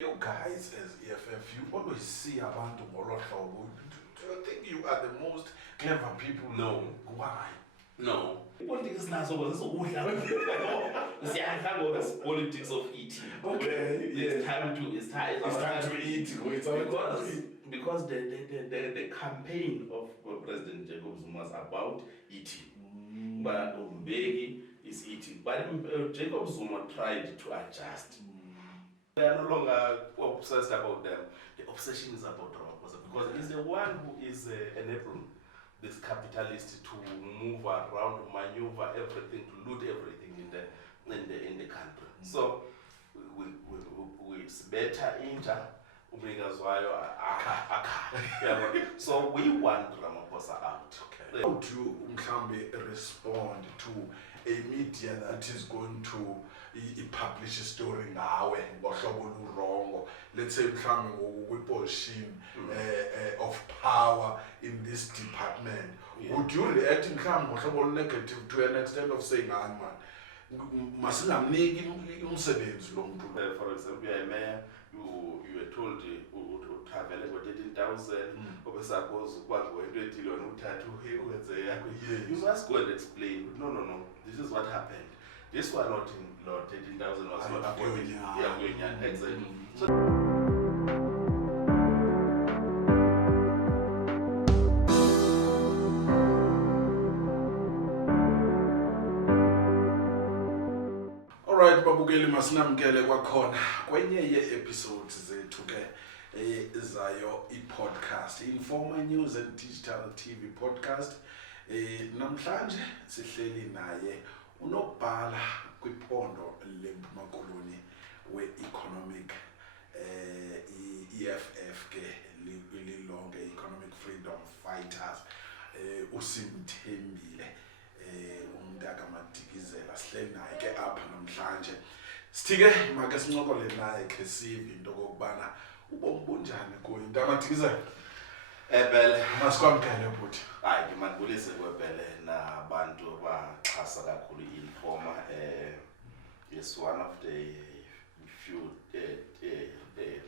You guys as EFF, you always see abantu ngolo hlobo. Do you think you are the most clever people? No. Why? No. Politics is not so see, I can't go as politics of eating. Okay, It's time to eat. Because the campaign of President Jacob Zuma is about eating. But Mbeki is eating. But Jacob Zuma tried to adjust. They are no longer obsessed about them. The obsession is about Ramaphosa because he's the one who is enabling this capitalist to move around, maneuver everything, to loot everything in the country. So we better enter. So we want Ramaphosa out. Okay. How do you respond to a media that is going to publish a story now wrong? Let's say position of power in this department. Yeah. Would you react in negative to an extent of saying, man, masingamniki umsebenzi lo muntu? For example, you were told to travel about 13,000 suppose you must go and explain. No, this is what happened. This was not in Lord 13,000 was not 14. Yeah, exactly. Alright, babukeli masinamkele kwakhona kwenye ye-episodes zethu ke zayo i-podcast, Informal News and Digital TV podcast. Namhlanje sihleli naye unobhala kwiphondo leMpuma Koloni we-economic EFF ke lilonke economic freedom fighters uSimthembile Madikizela sihleli naye ke apha namhlanje. Sithike make sincokole naye ke sive into kokubana ubomi bunjani kuye Madikizela. Ebele masikwamkele futhi. Hayi ngimangulise kwebele nabantu abaxhasa kakhulu i-Informa is one of the few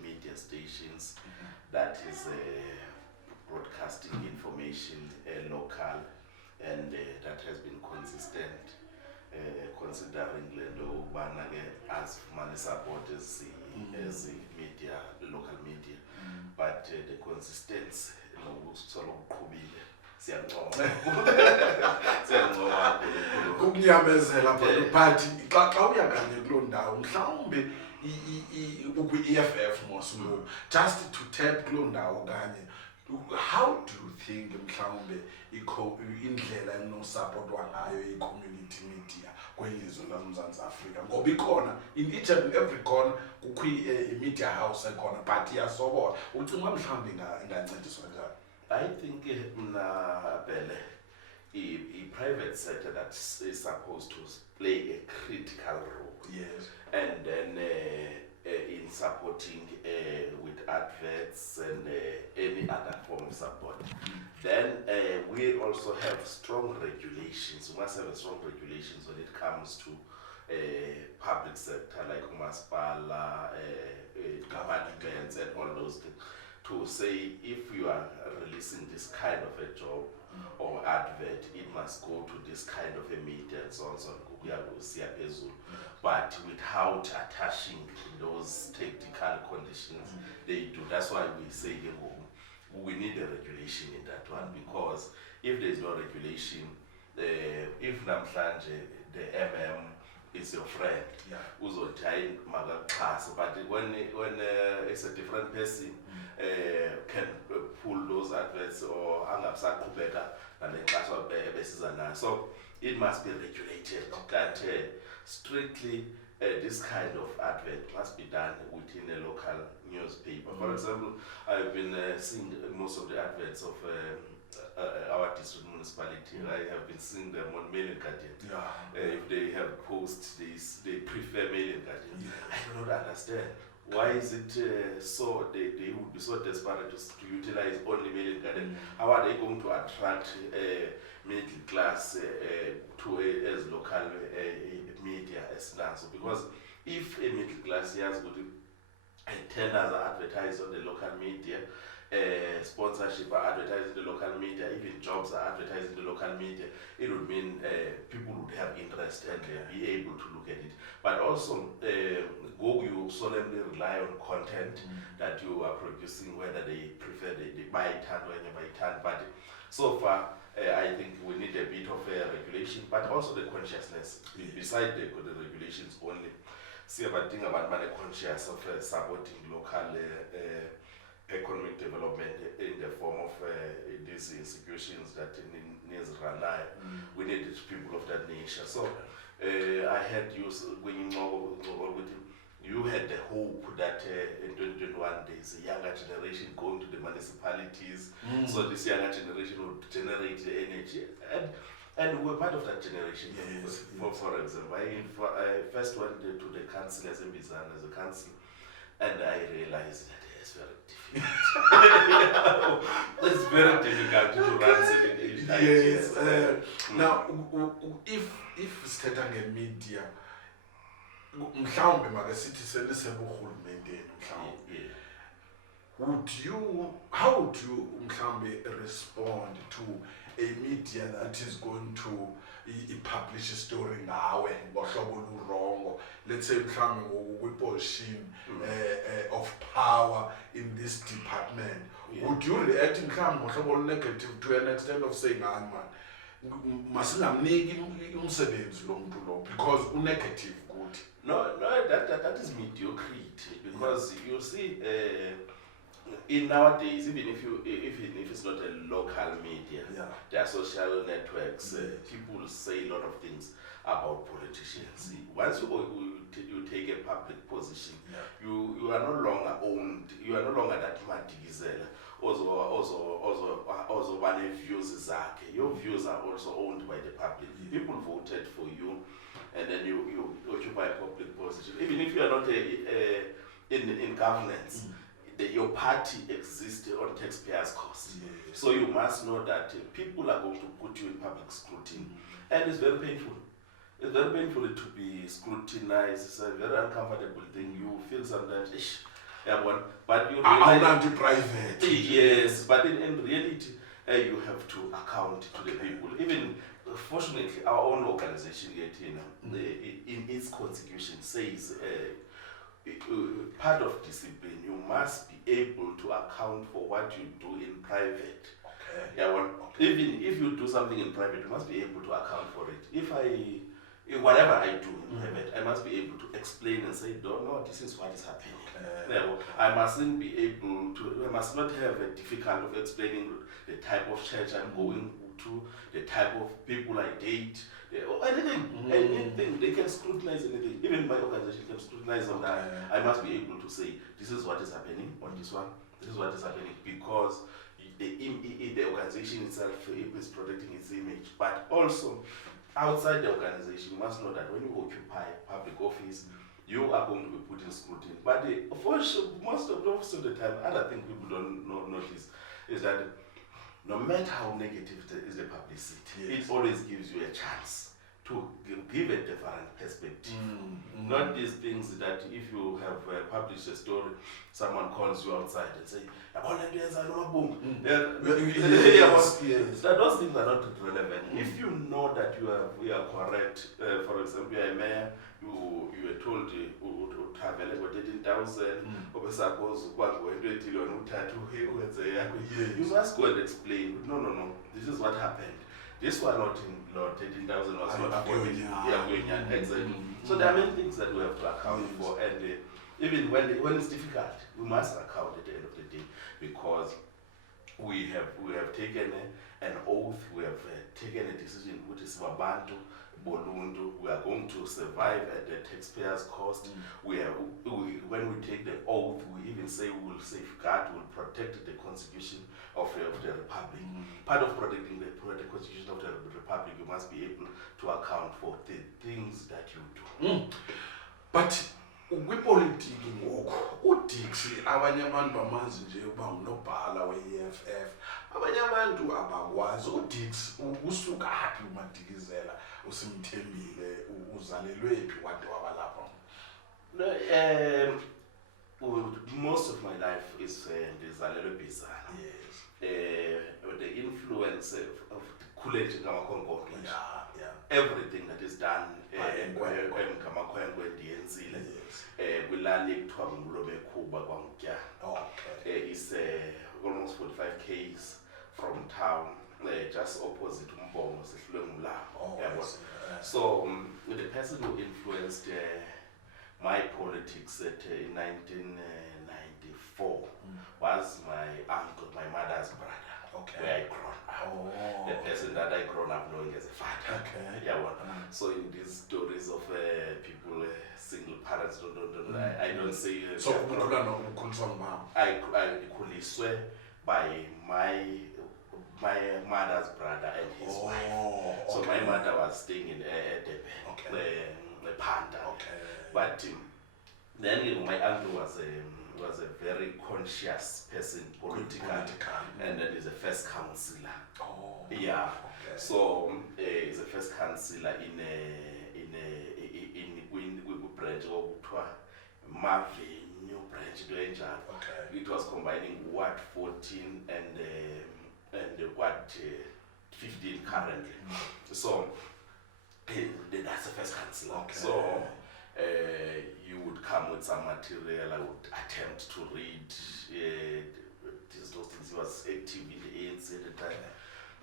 media stations that is broadcasting information local and that has been consistent considering Lendo Banage as money support as the media, the local media. But the consistency ukunyamezela but xa uyakanye kuloo ndawo mhlawumbe ukwi-EFF mosulo just to tap kuloo ndawo kanye. How do you think mhlawumbe indlela enosupportwa ngayo i-community media kwelizwe laMzantsi Afrika ngoba ikhona in each and every corner kukho i-media house ekhona but iyasokola ucinga mhlawumbe ingancediswa njani? I think Bele, a private sector that is supposed to play a critical role. Yes. And then in supporting with adverts and any other form of support. Then we also have strong regulations. We must have strong regulations when it comes to public sector like Umaspala, governments and all those things. To say if you are releasing this kind of a job or advert, it must go to this kind of a media and so on, but without attaching those technical conditions, they do. That's why we say we need a regulation in that one, because if there is no regulation, if namhlanje the is your friend, but when it's a different person, can pull those adverts or so it must be regulated that strictly this kind of advert must be done within a local newspaper. For example, I've been seeing most of the adverts of our district municipality. I have been seeing them on mailing cartons. If they have posts this, they prefer mailing cartons. I do not understand. Why is it so they would be so desperate to utilize only mailing cartons? How are they going to attract middle class to as local media as now? So because if a middle class has got tenders are advertised on the local media, sponsorship are advertised in the local media, even jobs are advertised in the local media, it would mean people would have interest and be able to look at it. But also, you solemnly rely on content that you are producing, whether they prefer they buy it or whenever it can. But so far, I think we need a bit of regulation, but also the consciousness. Beside the regulations only, see about thing about money conscious of supporting local economic development in the form of these institutions that needs run. We need people of that nature. So I had you when you had the hope that in 2021 there's a younger generation going to the municipalities, so this younger generation would generate the energy, and we're part of that generation. Yes, for example, I first went to the council as a council, and I realized that it's very difficult. It's very difficult to run certain ideas. Now, if sithetha ngemedia, mhlawumbe makesithi seliseburhulumenteni mhlawumbe, how would you mhlawumbe respond to a media that is going to publish a story ngawe ngohlobo olurongo, let's say mhlawumbe kwi-position of power in this department? Would you react mhlawumbe ngohlobo olu-negative to an extent of saying, man, masingamniki umsebenzi lo muntu lo because u-negative kuthi? No, that is mediocrity, because you see, in nowadays, even if it's not a local media, there are social networks. People say a lot of things about politicians. Once you take a public position, you are no longer owned. You are no longer that Madikizela. Also, one views zakhe. Your views are also owned by the public. People voted for you, and then you occupy a public position. Even if you are not in governance, your party exists on taxpayers' cost. So you must know that people are going to put you in public scrutiny, and it's very painful. It's very painful to be scrutinized. It's a very uncomfortable thing. You feel sometimes, but you realize, private. Yes, but in reality, you have to account to the people. Even fortunately, our own organization, in its constitution says, part of discipline, you must be able to account for what you do in private. Even if you do something in private, you must be able to account for it. Whatever I do in private, I must be able to explain and say, no, this is what is happening. I mustn't be able to, I must not have a difficulty of explaining the type of church I'm going to, the type of people I date, anything. They can scrutinize anything. Even my organization can scrutinize on that. I must be able to say, this is what is happening on this one, this is what is happening, because the organization itself is protecting its image. But also, outside the organization, you must know that when you occupy public office, you are going to be put in scrutiny. But most of the time, other thing people don't notice is that no matter how negative is the publicity, it always gives you a chance to give a different perspective. Not these things that if you have published a story, someone calls you outside and say, those things are not relevant. If you know that you are correct, for example, you are a mayor, you were told to travel about 13,000, you must go and explain, no, this is what happened. This one not in Lord 13,000 was not 14. Exactly. So there are many things that we have to account for, and even when it's difficult, we must account at the end of the day, because we have taken an oath, we have taken a decision, which is Wabantu, Bolundu. We are going to survive at the taxpayers' cost. When we take the oath, we even say we will safeguard, we will protect the constitution of the republic. Part of protecting the constitution of the republic, you must be able to account for the things that you do. But kwipolitiki ngoku uDixie abanye abantu bamazi nje uba ngunobhala we-EFF, abanye abantu abakwazi. uDixie usuka phi uMadikizela, uSimthembile, uzalelwe phi wade wabalapha? most of my life is ndizalelwe Bizana. Yes. The influence of college Yeah. everything that is done Enkwenkwe. ndiyenzile Yes. kwilali ekuthiwa ngumlomekhuba kwamtya Okay. is almost 45 k's from town, just opposite umbongo sehlulwe ngumlambo. I see. So the person who influenced my politics in 1994 was my uncle, my mother's brother, Okay. where I grown up. The person that I grown up knowing as a father. Okay. Yeah, well, so in these stories of people, single parents, I don't say. So ukhuliswa ngumama. I khuliswe by my mother's brother and his wife. So my mother was staying in Durban, Panda. Okay. But then my uncle was a very conscious person politically, and then he's a first councillor. Yeah. Okay. So he's a first councillor in branch of Mavenue branch to Angel. Okay. It was combining Ward 14 and Ward 15 currently. So that's the first councillor. Okay. So you would come with some material. I would attempt to read those things. He was active in the ANC at the time.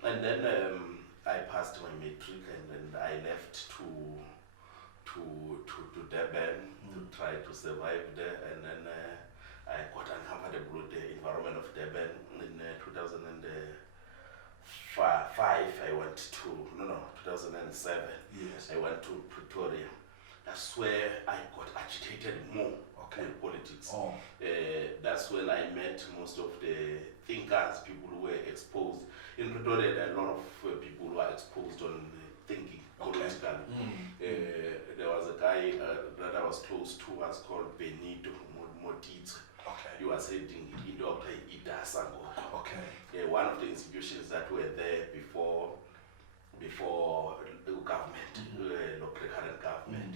And then I passed my matric, and then I left to Durban to try to survive there. And then I got uncomfortable with the environment of Durban in 2005. I went to 2007. Yes. I went to Pretoria. That's where I got agitated more with politics. That's when I met most of the thinkers, people who were exposed. In Pretoria, there are a lot of people who are exposed on thinking politically. There was a guy that I was close to, was called Benito Motitse. He was heading Dr. Ida Sango. One of the institutions that were there before the government, local current government.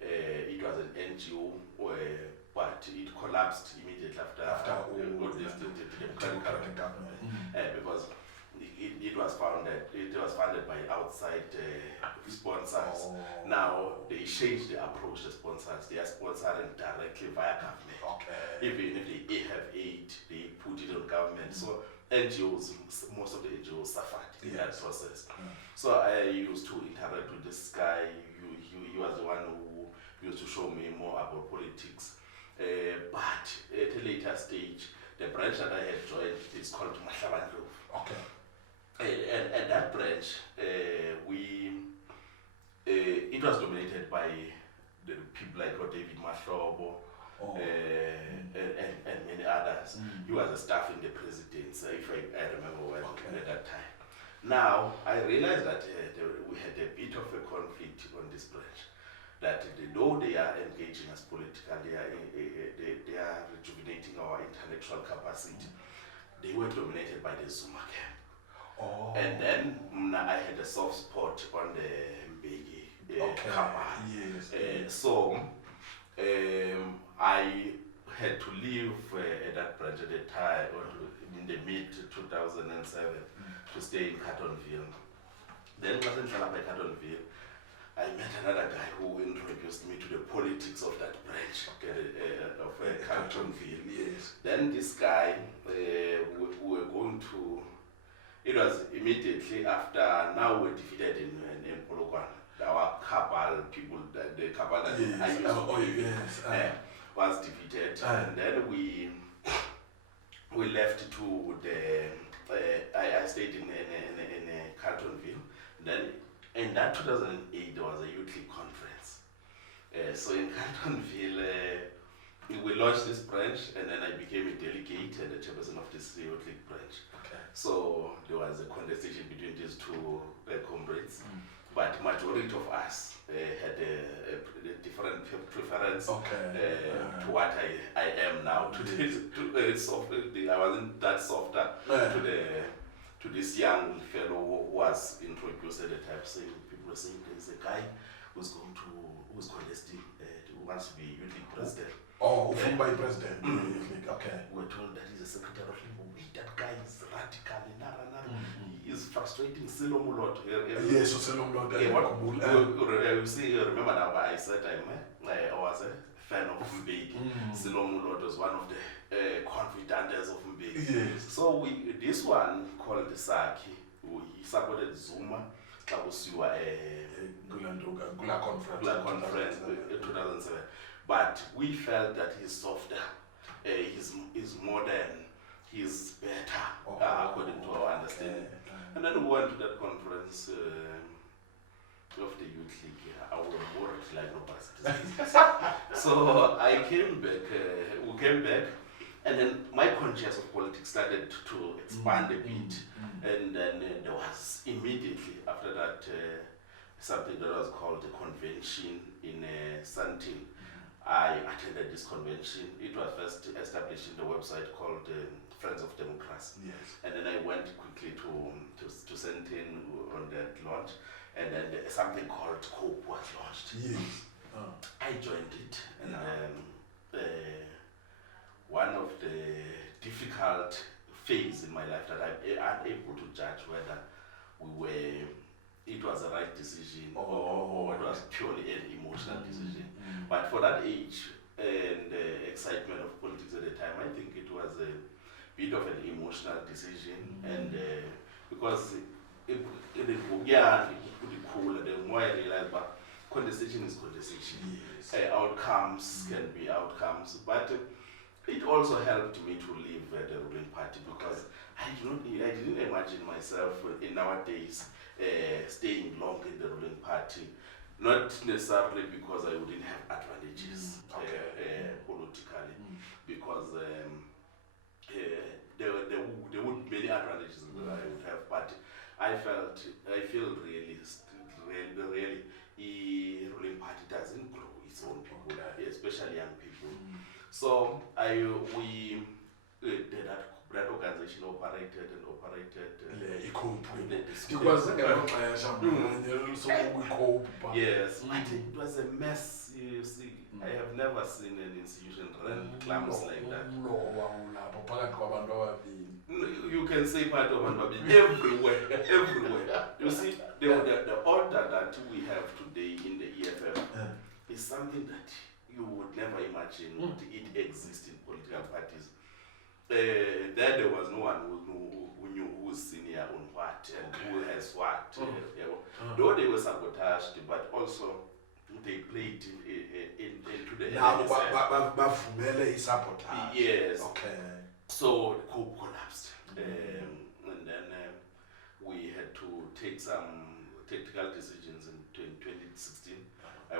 It was an NGO, but it collapsed immediately after the democratic government, because it was funded by outside sponsors. Now they changed the approach. The sponsors, they are sponsoring directly via government. Even if they have aid, they put it on government. So NGOs, most of the NGOs suffered in that process. So I used to interact with this guy. He was the one who used to show me more about politics. But at a later stage, the branch that I had joined is called Mahlabandlovu. And at that branch, it was dominated by the people like David Mahlobo and many others. He was a staff in the presidency, if I remember well at that time. Now, I realized that we had a bit of a conflict on this branch. That though they are engaging us politically, they are rejuvenating our intellectual capacity, they were dominated by the Zuma camp. And then I had a soft spot on the Mbeki Kabal. So I had to leave at that branch at the time, in the mid-2007, to stay in Cartonville. Then when I by Cartonville, I met another guy who introduced me to the politics of that branch of Cartonville. Then this guy, we were going to, it was immediately after, now we're defeated in Polokwane. Our cabal people, the cabal that I used to was defeated. And then we left to I stayed in Cartonville. Then in that 2008, there was a youth league conference. So in Cartonville, we launched this branch, and then I became a delegate and the chairperson of this youth league branch. So there was a contestation between these two comrades, but majority of us had a different preference to what I am now. I wasn't that softer to this young fellow who was introduced at the time, saying, people were saying there's a guy who's contesting, who wants to be youth league president. Oh, from by president. Okay. We were told that he's a secretary of labor. That guy is radical. He is frustrating Silo Mulot. Yes, so Silo Mulot. You see, remember now, I said I was a fan of Mbeki. Silo Mulot was one of the confidanters of Mbeki. Yes. So this one called the Saki, he supported Zuma. That was your Gula conference in 2007. But we felt that he's softer, he's modern, he's better, according to our understanding. And then we went to that conference of the Youth League. I was bored like nobody. So I came back, we came back, and then my conscience of politics started to expand a bit. And then there was immediately after that something that was called a convention in Santil. I attended this convention. It was first established in the website called Friends of Democracy. Yes. And then I went quickly to Sentin on that launch, and then something called COPE was launched. Yes. I joined it, and one of the difficult phase in my life that I'm unable to judge whether it was a right decision or it was purely an emotional decision. But for that age and the excitement of politics at the time, I think it was a bit of an emotional decision. And because it pretty cool, the more I realized, but contestation is contestation. Yes. Outcomes can be outcomes, but it also helped me to leave the ruling party because I didn't imagine myself in nowadays staying long in the ruling party, not necessarily because I wouldn't have advantages politically, because there would be many advantages that I would have, but I feel really, the ruling party doesn't grow its own people, especially young people. So that organization operated. Yes, it was a mess. You see, I have never seen an institution run clumps like that. You can say part of Anbabi everywhere. You see, the order that we have today in the EFF is something that you would never imagine it exists in political parties. There was no one who knew who's senior on what and who has what. Though they were sabotaged, but also they played into the sabotage. Yes. Okay. So the coup collapsed, and then we had to take some tactical decisions in 2016. I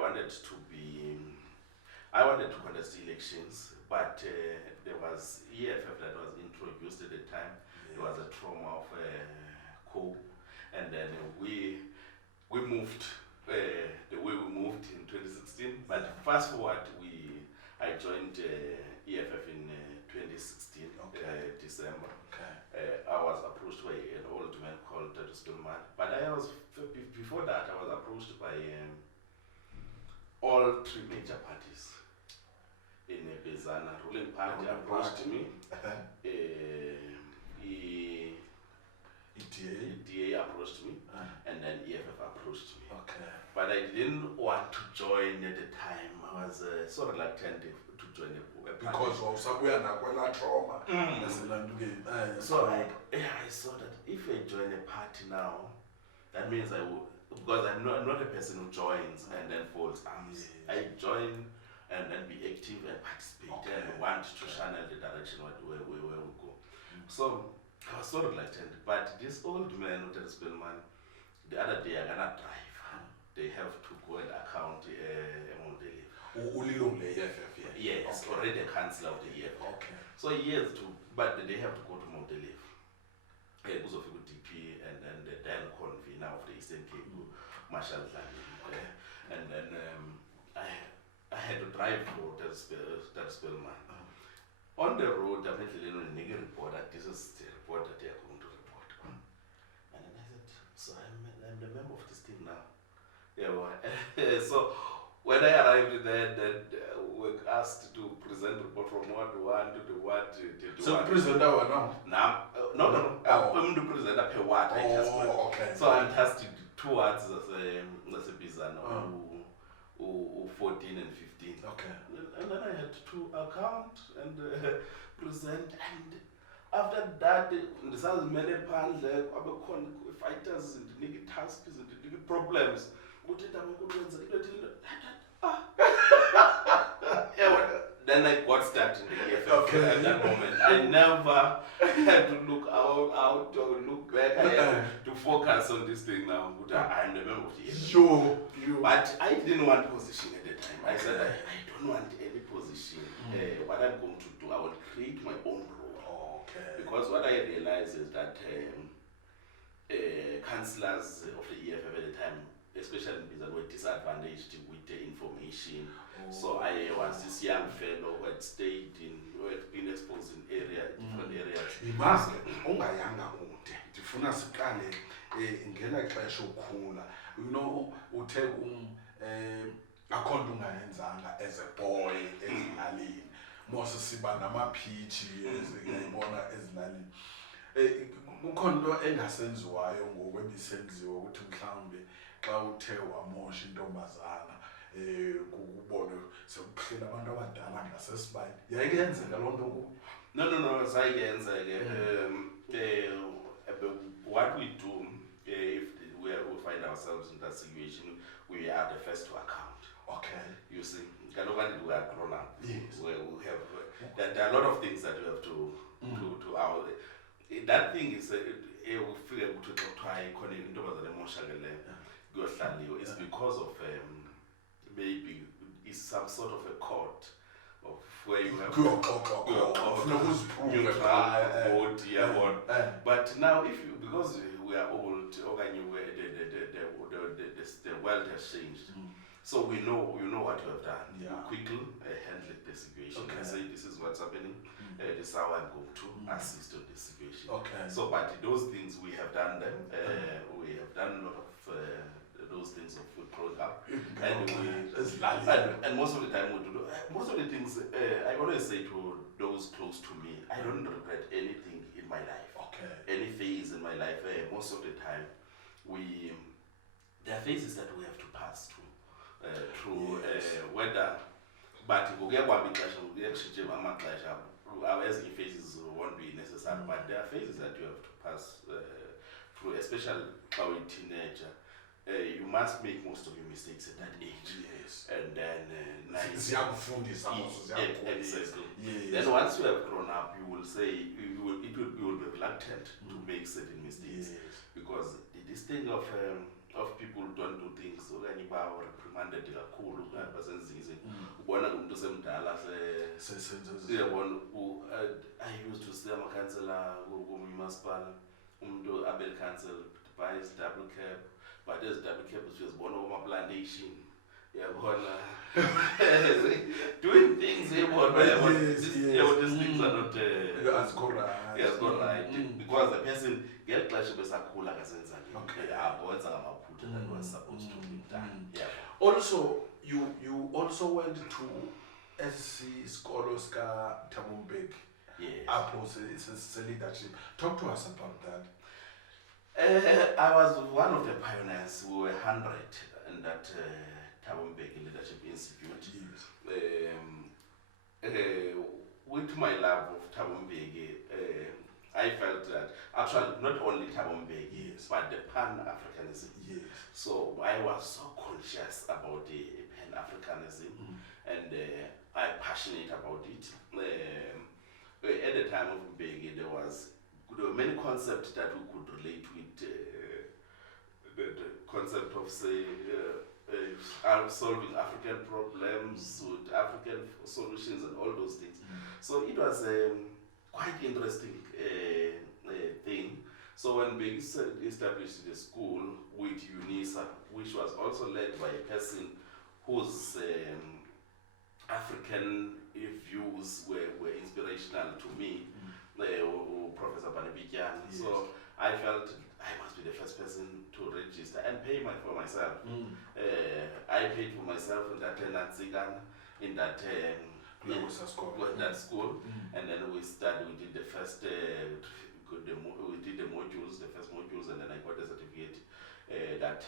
wanted to contest elections, but there was EFF that was introduced at the time. There was a trauma of COPE, and then we moved the way we moved in 2016. But fast forward, I joined EFF in 2016, December. I was approached by an old man called Simthembile, but before that I was approached by all three major parties in Bizana. Ruling party approached me. ETA approached me, and then EFF approached me. But I didn't want to join at the time. I was so reluctant to join a party. Because we are not going to trauma. So I saw that if I join a party now, that means I will, because I'm not a person who joins and then folds arms. I join and then be active and participate and want to channel the direction where we go. So I was so reluctant. But this old man, Simthembile, the other day I cannot drive. They have to go and account among the EFF. Yes, already a councillor of the EFF. So he has to, but they have to go to Mount Leaf. Because of DP and then the then convener of the Eastern Cape, Marshall Zani. And then I had to drive for that Simthembile. On the road, apparently they report that this is the report that they are going to report on. And then I said, so I'm the member of this team now. So when I arrived there, then were asked to present report from Ward 1 to the Ward 21. So present our now? No. I'm to present a per ward. Okay. So I'm tasked with 2 wards as a Bizana, 14 and 15. Okay. And then I had to account and present. And after that, this has many pans, fighters, and the tasks, and the problems. Then I got started in the EFF at that moment. I never had to look out or look back. I had to focus on this thing now. I'm the member of the EFF. But I didn't want position at the time. I said, I don't want any position. What I'm going to do, I will create my own role. Because what I realized is that councillors of the EFF at the time, especially in Bizana, were disadvantaged with the information. So I was this young fellow who had stayed who had been exposed in different areas. Imazi ungayanga kude ndifuna siqale ngela xesha ukhula, you know, uthe akho nto ungayenzanga as a boy ezilalini, mose siba namaphithi ezingayibona ezilalini. Kukhona into engasenziwayo ngoku ebisenziwa ukuthi mhlawumbe xa uthe wamosha intombazana kubone sekuphela abantu abadala ngasesibayeni, yayikenzeka loo nto ngoku? No, zayenzeke. What we do if we find ourselves in that situation, we are the first to account. Okay. You see, we are grown up. Yes. We have there are a lot of things that we have to to our. That thing is we figure to try it's because of maybe it's some sort of a court of where you have but now if you, because we are old, the world has changed. So we know what you have done. You quickly handle the situation and say this is what's happening. This is how I'm going to assist on this situation. So but those things we have done them. We have done a lot of those things of growing up, and most of the time we do. Most of the things I always say to those close to me, I don't regret anything in my life. Any phase in my life, most of the time there are phases that we have to pass through. Whether, but as phases won't be necessary, but there are phases that you have to pass through, especially how a teenager. You must make most of your mistakes at that age. And then exactly. Then once you have grown up, you will say you will be reluctant to make certain mistakes because this thing of people don't do things okanye ba reprimanded kakhulu basenzize ubona umuntu semdala I used to stay amakhansela kumasipala umuntu abel cancel buys double cab, but there's double cab which was born over plantation. Doing things these things are not as correct because the person get clash besakhula kasenza abenza ngamaphutha that was supposed to be done. Also you also went to isikolo ska Tamumbeki. Apho it's leadership. Talk to us about that. I was one of the pioneers. We were 100 in that Tamumbeki Leadership Institute. With my love of Tamumbeki, I felt that actually not only Tamumbeki, but the Pan-Africanism. So I was so conscious about the Pan-Africanism and I passionate about it. At the time of Mbeki, there were many concepts that we could relate with the concept of, say, solving African problems with African solutions and all those things. So it was quite interesting thing. So when Mbeki established the school with UNISA, which was also led by a person whose African views were inspirational to me, Professor Madikizela. So I felt I must be the first person to register and pay for myself. I paid for myself in that in that School. that school, and then we did the first we did the modules, the first modules, and then I got a certificate that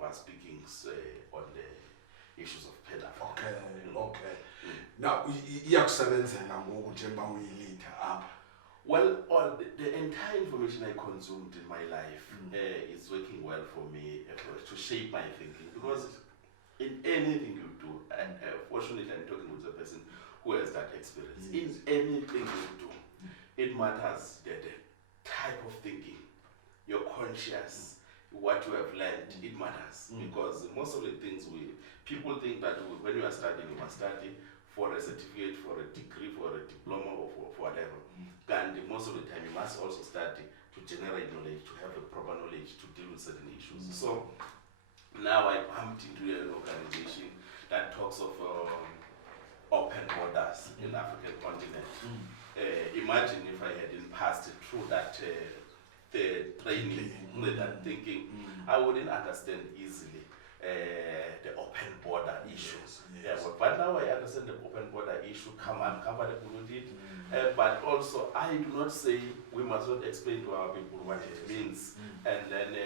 was speaking on the issues of Pan-African. Okay. Now, iyakusebenzela ngoku njengoba uyi-leader apha. Well, all the entire information I consumed in my life is working well for me to shape my thinking, because in anything you do, and fortunately I'm talking with a person who has that experience, in anything you do, it matters the type of thinking, your conscious, what you have learned, it matters, because most of the things people think that when you are studying, you must study for a certificate, for a degree, for a diploma, or for whatever. And most of the time, you must also study to generate knowledge, to have a proper knowledge to deal with certain issues. So now I bumped into an organization that talks of open borders in the African continent. Imagine if I hadn't passed through that the training, that thinking, I wouldn't understand easily the open border issues. But now I understand the open border issue. I'm comfortable with it. But also, I do not say we must not explain to our people what it means, and then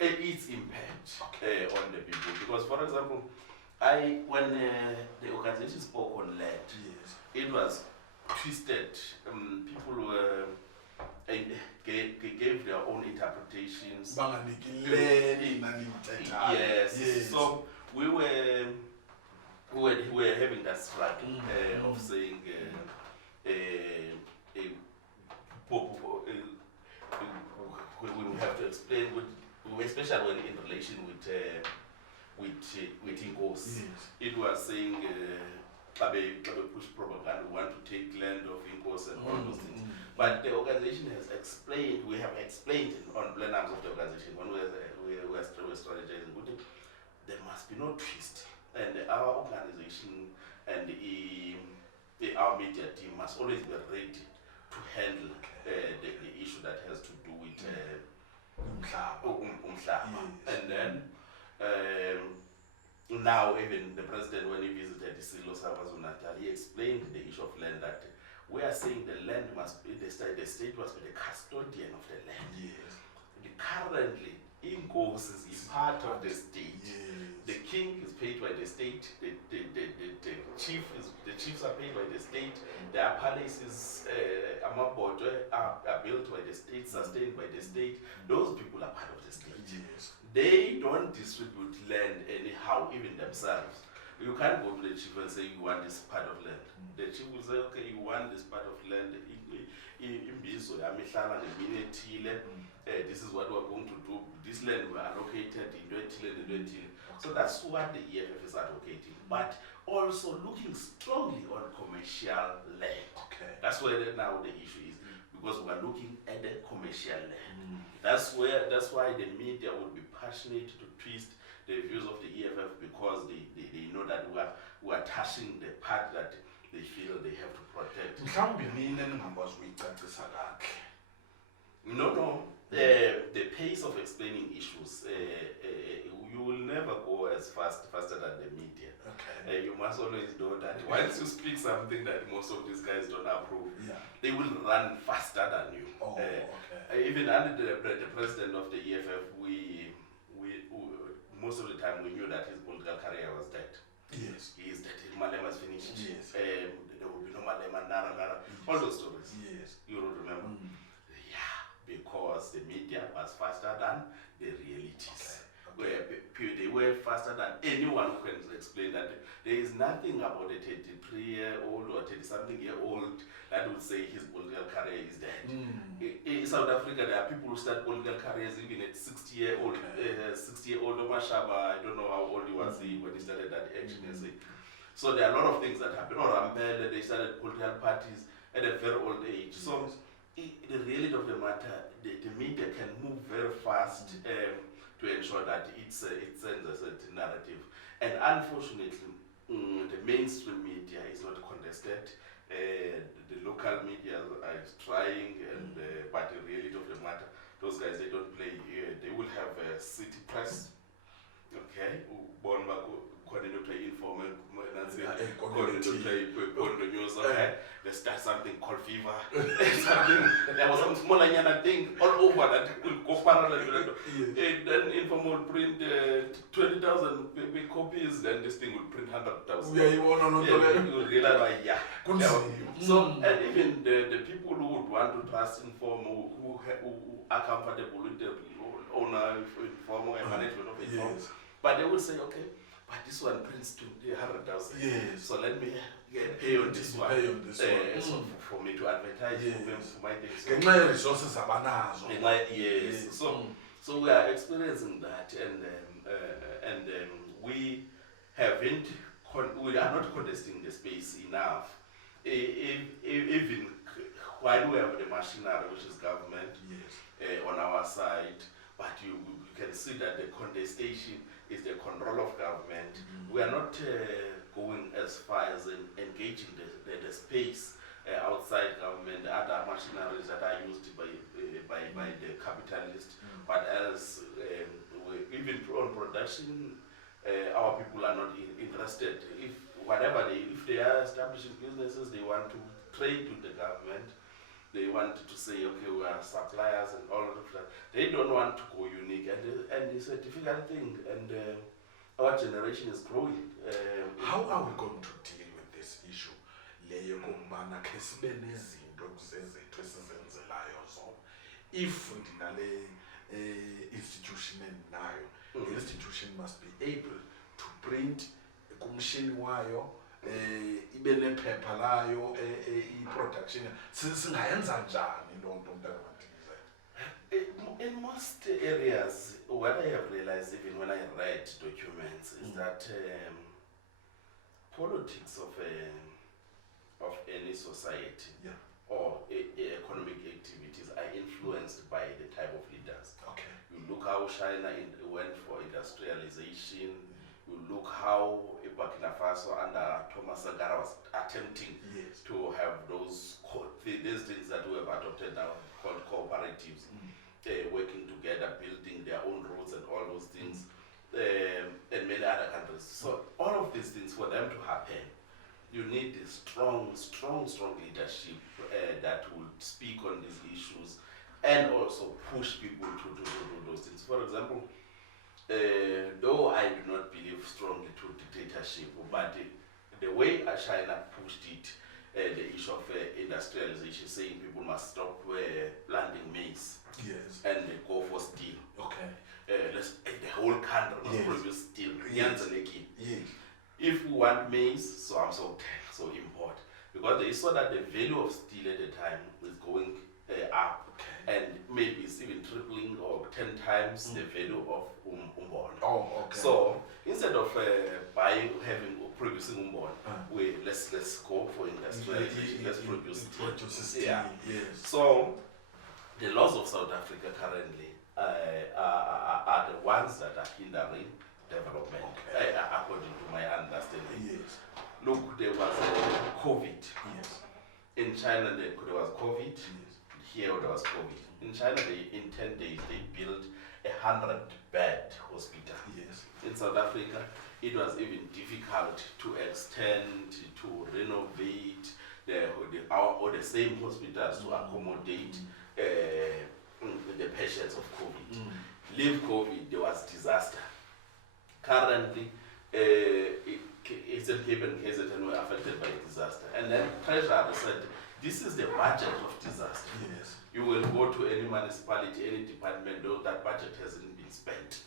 its impact on the people. Because, for example, when the organization spoke on land, it was twisted. People were gave their own interpretations. Yes. So we were having that struggle of saying we have to explain, especially when in relation with Ingos. It was saying push propaganda, we want to take land of Ingos and all those things. But the organization has explained, we have explained on plenums of the organization when we were strategizing, there must be no twist. And our organization and our media team must always be ready to handle the issue that has to do with Umhlaba. And then now even the president, when he visited the Silo Savazunata, he explained the issue of land, that we are saying the land must be, the state must be the custodian of the land. Currently, Ingos is part of the state. The king is paid by the state. The chiefs are paid by the state. Their palaces, are built by the state, sustained by the state. Those people are part of the state. They don't distribute land anyhow, even themselves. You can't go to the chief and say you want this part of land. The chief will say, okay, you want this part of land. This is what we're going to do. This land we are allocated in So that's what the EFF is advocating. But also looking strongly on commercial land. That's where now the issue is, because we are looking at the commercial land. That's why the media will be passionate to twist the views of the EFF, because they know that we are touching the part that they feel they have to protect. No. The pace of explaining issues, you will never go as faster than the media. You must always know that once you speak something that most of these guys don't approve, they will run faster than you. Even under the president of the EFF, we most of the time we knew that his political career was dead. He is dead. Malema is finished. There will be no Malema, Nara. All those stories. You will remember. Because the media was faster than the realities. They were faster than anyone who can explain that there is nothing about a 33-year-old or 30-something-year-old that would say his political career is dead. In South Africa, there are people who start political careers even at 60-year-old. 60-year-old Omashaba, I don't know how old he was when he started that action. So there are a lot of things that happen. Or Ambele, they started political parties at a very old age. So the reality of the matter, the media can move very fast to ensure that it sends a certain narrative. And unfortunately, the mainstream media is not contested. The local media are trying, but the reality of the matter, those guys, they don't play. They will have a city press, okay, according to informal, According to news, okay, they start something called fever. There was some small thing all over that will go parallel to that. And then informal print 20,000 copies, then this thing will print 100,000. Yeah, you want to you realize, yeah. Good. So, and even the people who would want to trust inform, who are comfortable with the owner, inform, and management of inform, Yes. but they will say, okay, but this one prints 100,000. Yes. So let me pay on this one. Pay on this one. So for me to advertise Yes. for my things. Can my resources abanazo? Yes. So we are experiencing that, and we haven't. We are not contesting the space enough. Even while we have the machinery, which is government, on our side, but you can see that the contestation is the control of government. We are not going as far as engaging the space outside government, other machineries that are used by the capitalist. But as even on production, our people are not interested. If they are establishing businesses, they want to trade with the government. They want to say, okay, we are suppliers and all of that. They don't want to go unique, and it's a difficult thing. And our generation is growing. How are we going to deal with this issue? Leyo kombana kesibe nezinto kuzezethu esizenzelayo zona. If ndinale institution endinayo, the institution must be able to print kumshini wayo ibe nephepha layo i-production singayenza njani loo nto mntangamathikize? In most areas, what I have realized even when I read documents is that politics of any society or economic activities are influenced by the type of leaders. Okay. You look how China went for industrialization. You look how Burkina Faso under Thomas Sankara was attempting to have these things that we have adopted now called cooperatives, working together, building their own roads and all those things, and many other countries. So all of these things, for them to happen, you need a strong leadership that will speak on these issues and also push people to do those things. For example, though I do not believe strongly to dictatorship, but the way China pushed it, the issue of industrialization, saying people must stop planting maize and go for steel. Okay. The whole country must produce steel. Yes. If we want maize, so I'm so import. Because they saw that the value of steel at the time is going up. And maybe it's even tripling or 10 times the value of umbon. Oh, okay. So instead of producing umbon, let's go for industrialization. Let's produce steel. Yes. So the laws of South Africa currently are the ones that are hindering development, according to my understanding. Yes. Look, there was COVID. Yes. In China, there was COVID. Yes. Here there was COVID. In China, in 10 days, they built 100-bed hospital. Yes. In South Africa, it was even difficult to extend, to renovate the same hospitals to accommodate the patients of COVID. Leave COVID, there was disaster. Currently, it's a given case that were affected by disaster. And then Treasury said, this is the budget of disaster. Yes. You will go to any municipality, any department, though that budget hasn't been spent.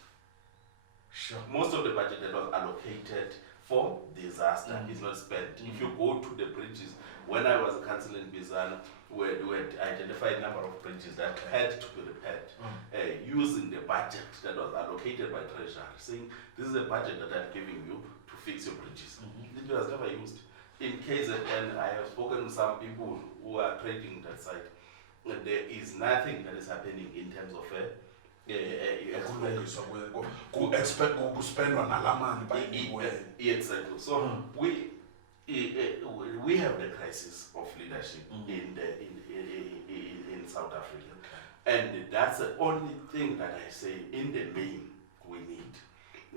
Sure. Most of the budget that was allocated for disaster is not spent. If you go to the bridges, when I was a council in Bizana, we had identified a number of bridges that had to be repaired using the budget that was allocated by Treasury, saying this is a budget that I'm giving you to fix your bridges. It was never used. In KZN, I have spoken to some people who are trading that site. There is nothing that is happening in terms of exactly. So we have the crisis of leadership in South Africa, and that's the only thing that I say in the main we need.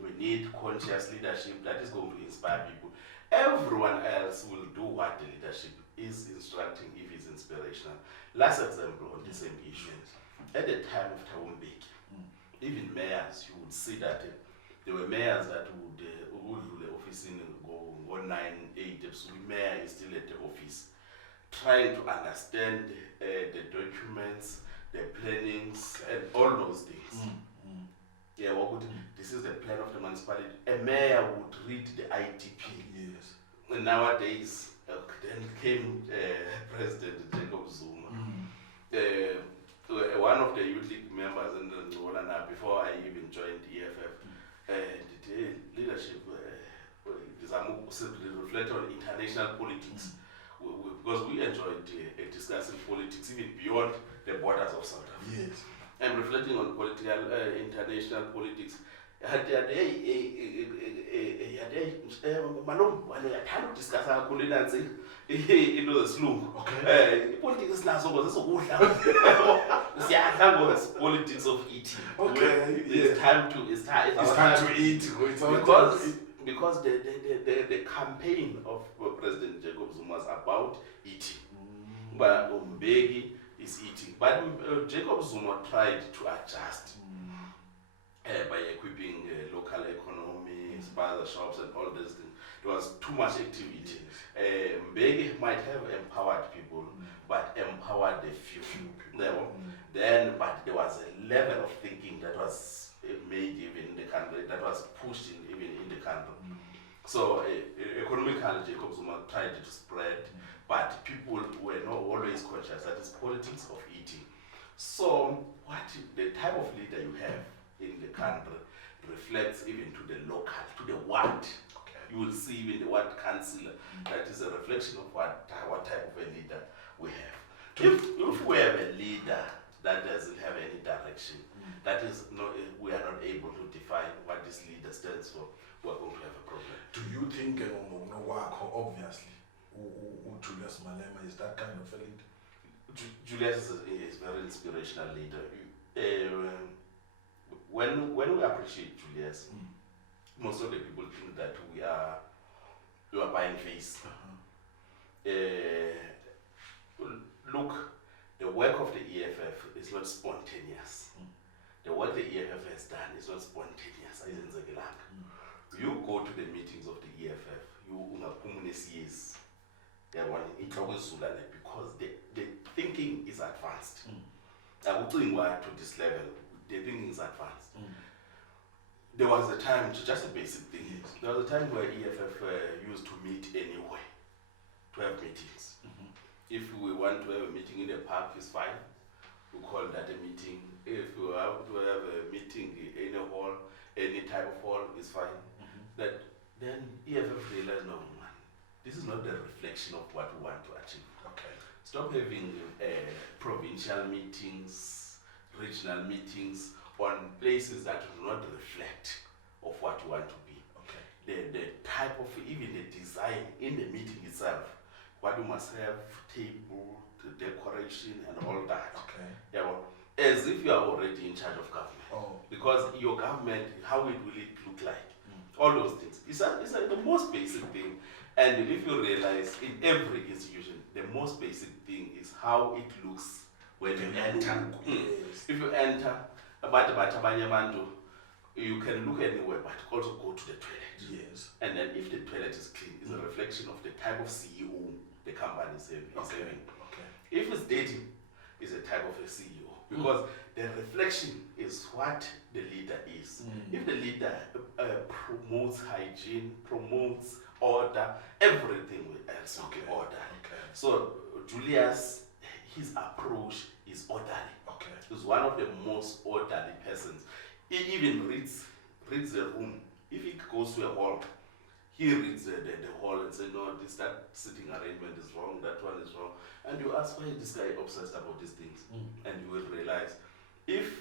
We need conscious leadership that is going to inspire people. Everyone else will do what the leadership is instructing if it's inspirational. Last example on the same issue. At the time of Tawombeki, even mayors, you would see that there were mayors that would do the office in go 9, 8, so the mayor is still at the office, trying to understand the documents, the plannings, and all those things. Yeah, this is the plan of the municipality. A mayor would read the IDP. Yes. And nowadays, then came President Jacob Zuma. One of the youth league members in the before I even joined EFF, the leadership reflect on international politics, because we enjoyed discussing politics even beyond the borders of South Africa. Yes. And reflecting on political international politics. Discuss politics of eating. Okay, it's time to eat. Because the campaign of President Jacob Zuma is about eating. But Mbeki is eating. But Jacob Zuma tried to adjust by equipping local economy, spaza shops, and all these things. There was too much activity. Mbeki might have empowered people, but empowered the few. Then, but there was a level of thinking that was made even in the country, that was pushed even in the country. So economically, Jacob Zuma tried to spread, but people were not always conscious that it's politics of eating. So what the type of leader you have in the country reflects even to the local, to the ward. You will see even the ward councillor, that is a reflection of what type of a leader we have. If we have a leader that doesn't have any direction, that is not, we are not able to define what this leader stands for, we're going to have a problem. Do you think, obviously, Julius Malema is that kind of a leader? Julius is a very inspirational leader. When we appreciate Julius, most of the people think that we are buying face. Look, the work of the EFF is not spontaneous. The work the EFF has done is not spontaneous. You go to the meetings of the EFF, you yes, because the thinking is advanced. To this level, the thinking is advanced. There was a time, just a basic thing, there was a time where EFF used to meet anywhere, to have meetings. If we want to have a meeting in the park, it's fine. We call that a meeting. If we have to have a meeting in a hall, any type of hall, is fine. That then EFF realized, no, man, this is not the reflection of what we want to achieve. Stop having provincial meetings, regional meetings on places that do not reflect of what you want to be. The type of, even the design in the meeting itself, what you must have, table, the decoration, and all that. As if you are already in charge of government. Because your government, how it will it look like? All those things. It's the most basic thing. And if you realize, in every institution, the most basic thing is how it looks when you enter. If you enter, you can look anywhere, but also go to the toilet. And then if the toilet is clean, it's a reflection of the type of CEO the company is having. If it's dirty, it's a type of a CEO. Because the reflection is what the leader is. If the leader promotes hygiene, promotes order, everything else will be ordered. So Julius, his approach is orderly. He's one of the most orderly persons. He even reads the room. If he goes to a hall, he reads the hall and says, no, that sitting arrangement is wrong, that one is wrong. And you ask, why is this guy obsessed about these things? And you will realize, if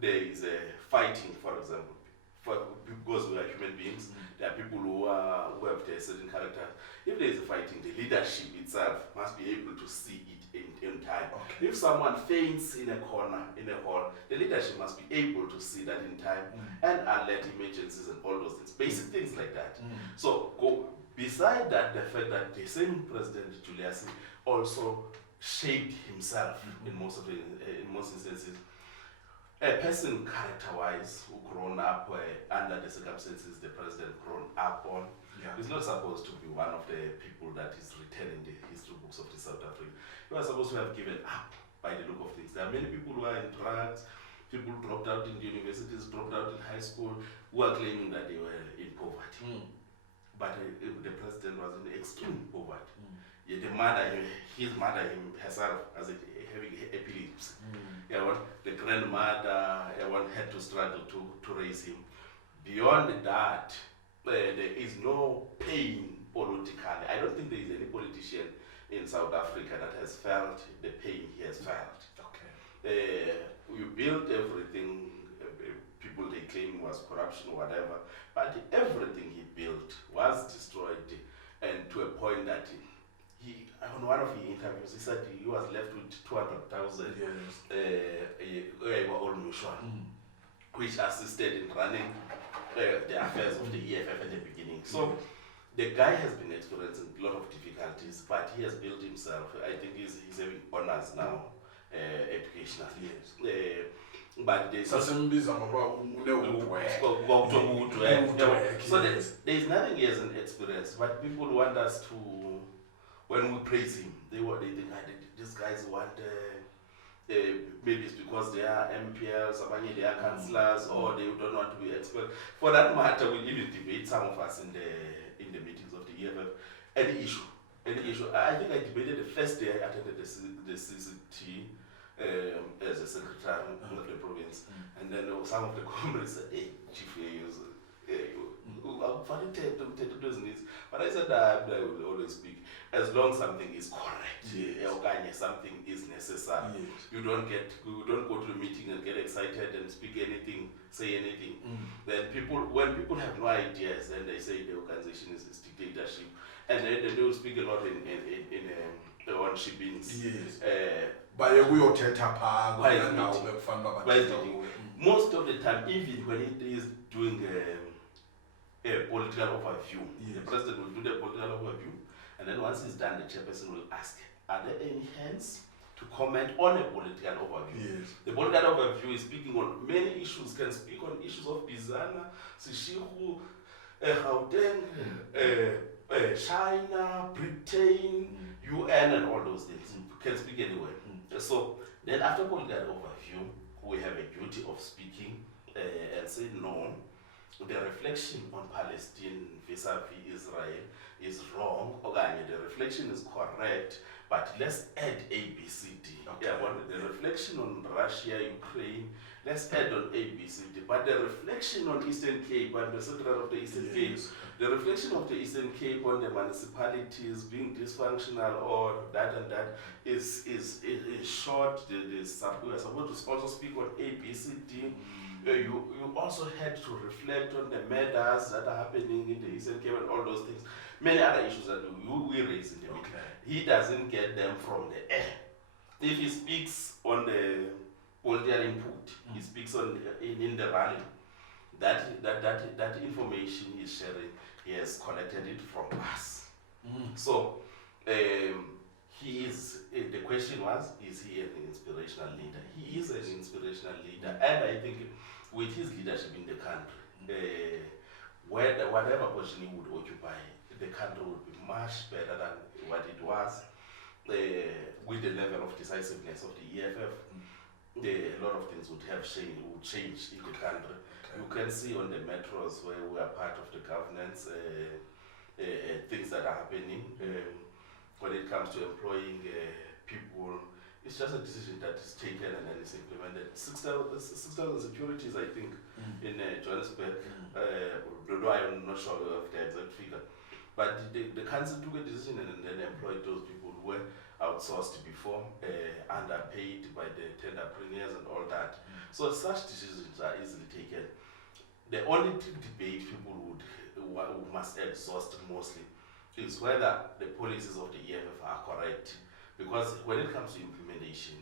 there is a fighting, for example, because we are human beings, there are people who have their certain character. If there is a fighting, the leadership itself must be able to see it in time. Okay. If someone faints in a corner, in a hall, the leadership must be able to see that in time and alert emergencies and all those things, basic things like that. So beside that, the fact that the same President Julius also shaped himself in most instances. A person character-wise who grown up under the circumstances the president grown up on is not supposed to be one of the people that is written in the history books of the South Africa. You are supposed to have given up by the look of things. There are many people who are in drugs, people dropped out in the universities, dropped out in high school, who are claiming that they were in poverty. But the president was in extreme poverty. Yet his mother herself, as having epilepsy. The grandmother had to struggle to raise him. Beyond that, there is no pain politically. I don't think there is any politician in South Africa that has felt the pain he has felt. Okay. We built everything. People they claim was corruption or whatever, but everything he built was destroyed, and to a point that he, on one of his interviews, he said he was left with 200,000 which assisted in running the affairs of the EFF at the beginning. So the guy has been experiencing a lot of difficulties, but he has built himself. I think he's having honors now, educationally. But there's so there's nothing he hasn't experienced, but people want us to, when we praise him, they think these guys want maybe it's because they are MPLs, or they are councillors, or they don't want to be experts. For that matter, we even debate, some of us in the meetings of the EFF, any issue. I think I debated the first day I attended the CCT as a secretary of the province, and then some of the comrades said, "Hey, Chief, but I said that I will always speak as long as something is correct, something is necessary. You don't go to the meeting and get excited and speak anything, say anything. Then when people have no ideas, then they say the organization is dictatorship, and then they do speak a lot on shibins. Most of the time, even when it is doing a political overview, the president will do the political overview, and then once he's done, the chairperson will ask, are there any hands to comment on a political overview? The political overview is speaking on many issues, can speak on issues of Bizana, Sishihu, Gauteng, China, Britain, UN, and all those things. Can speak anywhere. So then after political overview, we have a duty of speaking and say no. The reflection on Palestine vis-a-vis Israel is wrong. Okay, the reflection is correct, but let's add A, B, C, D. The reflection on Russia, Ukraine, let's add on A, B, C, D. But the reflection on Eastern Cape and the central of the Eastern Cape, the reflection of the Eastern Cape on the municipalities being dysfunctional or that and that is short. We are supposed to also speak on A, B, C, D. You also had to reflect on the murders that are happening in the Eastern Cape and all those things. Many other issues that we raise in the meeting. He doesn't get them from the air. If he speaks on the political input, he speaks on in the rally. That information he's sharing, he has collected it from us. So he is. The question was, is he an inspirational leader? He is an inspirational leader, and I think with his leadership in the country, whatever position he would occupy, the country would be much better than what it was. With the level of decisiveness of the EFF, a lot of things would change in the country. You can see on the metros where we are part of the governance, things that are happening. When it comes to employing people, it's just a decision that is taken and then it's implemented. 6,000 securities, I think, in Johannesburg. Although I'm not sure of the exact figure. But the council took a decision and then employed those people who were outsourced before, underpaid by the tenderpreneurs and all that. So such decisions are easily taken. The only debate people who must exhaust mostly is whether the policies of the EFF are correct. Because when it comes to implementation,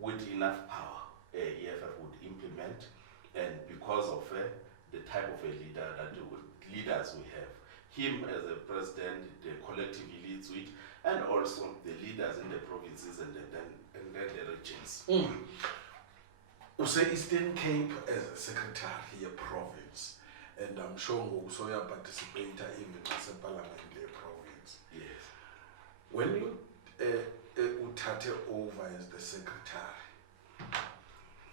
with enough power, EFF would implement, and because of the type of a leader leaders we have, him as a president, the collective he leads with, and also the leaders in the provinces and then the regions. You say Eastern Cape as a secretary a province, and I'm sure also you participate even as a parliamentary province. Yes. When you uthathe over as the secretary,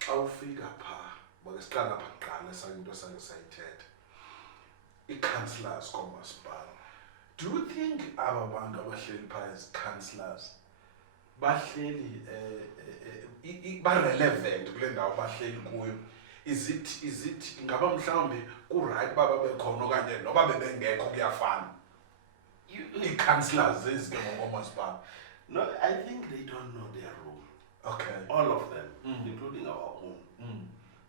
awufika pha bakasihlala pha kuqala santo sayithetha i-councillors komasipala. Do you think aba bantu abahleli pha as councillors bahleli ba-relevant kule ndawo bahleli kuyo? Is it ngaba mhlawumbi ku-right uba babekhona okanye noba bebengekho kuyafana ii-councillors ezike ngokomasipala? No, I think they don't know their role. Okay. All of them, including our own.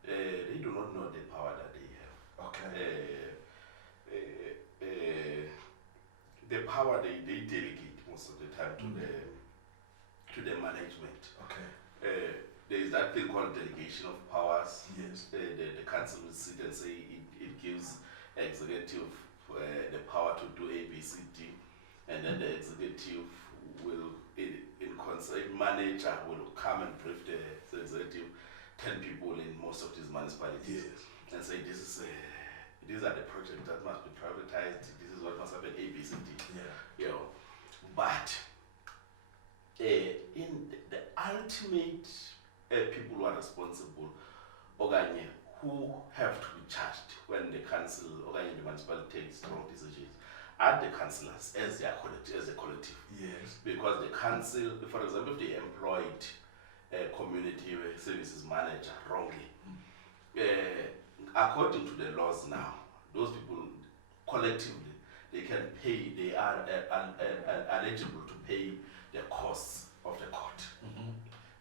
They do not know the power that they have. Okay. The power they delegate most of the time to the management. Okay. There is that thing called delegation of powers. Yes. The council will sit and say it gives executive the power to do A, B, C, D, and then the executive will, in concert, manager will come and brief the executive, 10 people in most of these municipalities, Yes. and say these are the projects that must be privatized, this is what must happen, A, B, C, D. Yeah. You know, but in the ultimate people who are responsible, Oganye, who have to be charged when the council or the municipality takes wrong decisions, are the councillors as a collective. Yes. Because the council, for example, if they employed a community services manager wrongly, according to the laws now, those people collectively, they can pay, they are eligible to pay the costs of the court.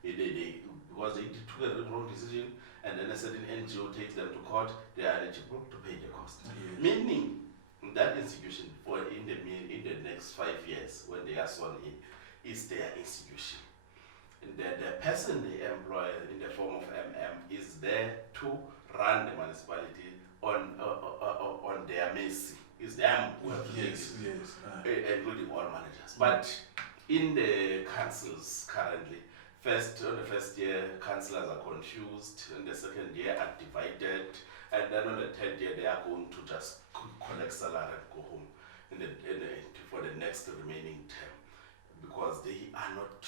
Because they took a wrong decision and then a certain NGO takes them to court, they are eligible to pay the cost. Yes. Meaning that institution for in the next 5 years when they are sworn in is their institution. And the person they employ in the form of is there to run the municipality on their mercy. It's them who have to take it, including all managers. But in the councils currently, on the first year, councillors are confused, and the second year are divided, and then on the third year they are going to just collect salary and go home for the next remaining term, because they are not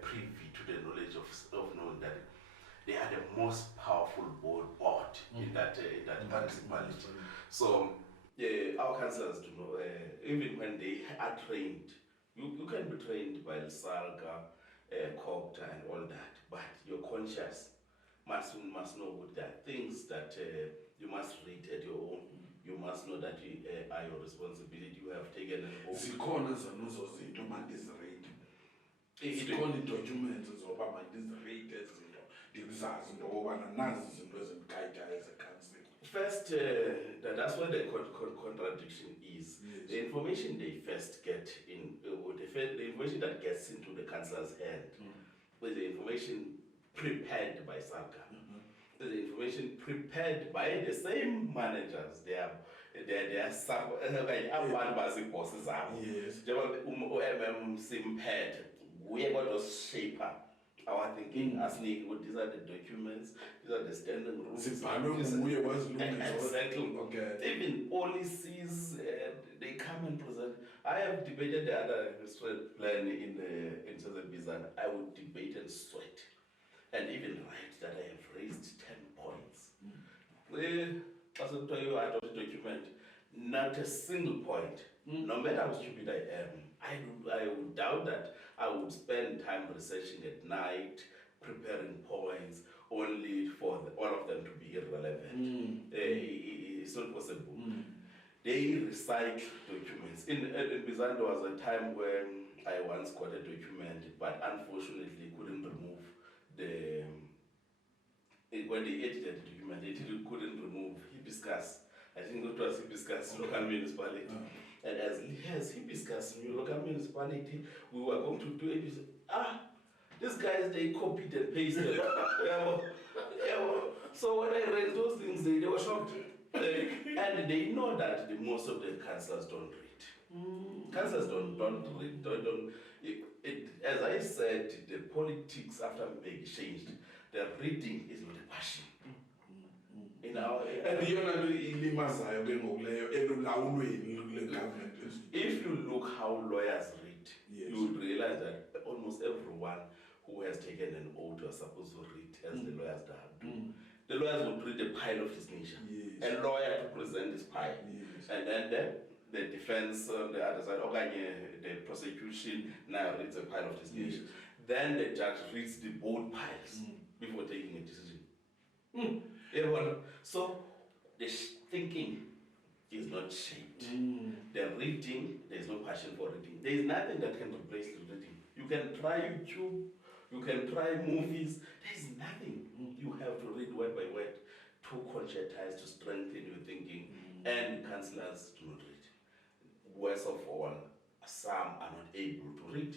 privy to the knowledge of knowing that they are the most powerful board in that municipality. So our councillors do know, even when they are trained, you can be trained by Salga, Copter and all that, but your conscience must know what there are things that you must read at your own. You must know that you are your responsibility. You have taken an oath. Zikhona zanuzo zinto mandizirate. Zikhona ii-documents zoba mandizirate ezinto ndizazi into yokubana nazi izinto ezindikayitya as a council. First, that's where the contradiction is. Yes. The information they first get in, the information that gets into the councillor's hand, is the information prepared by SACA. The information prepared by the same managers. They are bosses. Yes. Simthembile, we are going to shape our thinking, asking what these are the documents, these are the standing rules. Exactly. Okay. Even policies, they come and present. I have debated the other plan in Simthembile. I would debate and sweat, and even write that I have raised 10 points. As I tell you, I don't document not a single point. No matter how stupid I am, I would doubt that I would spend time researching at night, preparing points, only for all of them to be irrelevant. It's not possible. They recycle documents. In Bizan, there was a time when I once got a document, but unfortunately couldn't remove when they edited the document, they couldn't remove hibiscus. I think it was hibiscus, local municipality. And as he discussed in your local municipality, we were going to do it. He said, these guys, they copied and pasted. So when I read those things, they were shocked. And they know that most of the councillors don't read. Councillors don't read. As I said, the politics after Meg changed. The reading is not a passion. In our and if you look how lawyers read, yes, you would realize that almost everyone who has taken an oath was supposed to read as the lawyers do. The lawyers would read the pile of his nature. yes, A lawyer to present this pile. yes, And then the defense on the other side, the prosecution now reads a pile of this nature. yes. Then the judge reads the both piles before taking a decision. So the thinking is not shaped. The reading, there is no passion for reading. There is nothing that can replace the reading. You can try YouTube, you can try movies. There is nothing. You have to read word by word to conscientize, to strengthen your thinking. And councillors do not read. Worst of all, some are not able to read.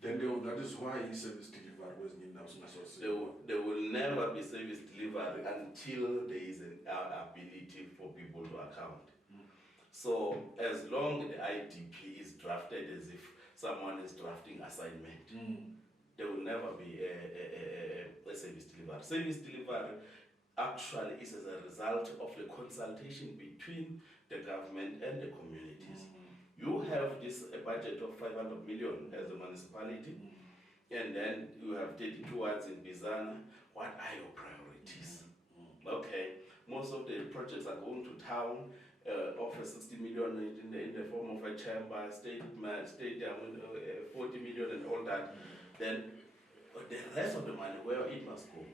Then that is why he service delivery was named now. There will never be service delivery until there is an ability for people to account. So as long as the IDP is drafted as if someone is drafting assignment, there will never be a service delivery. Service delivery actually is as a result of the consultation between the government and the communities. You have this a budget of 500 million as a municipality, and then you have 32 wards in Bizana. What are your priorities? Okay, most of the projects are going to town, offer 60 million in the form of a chamber, stadium, 40 million and all that. Then the rest of the money, where it must go.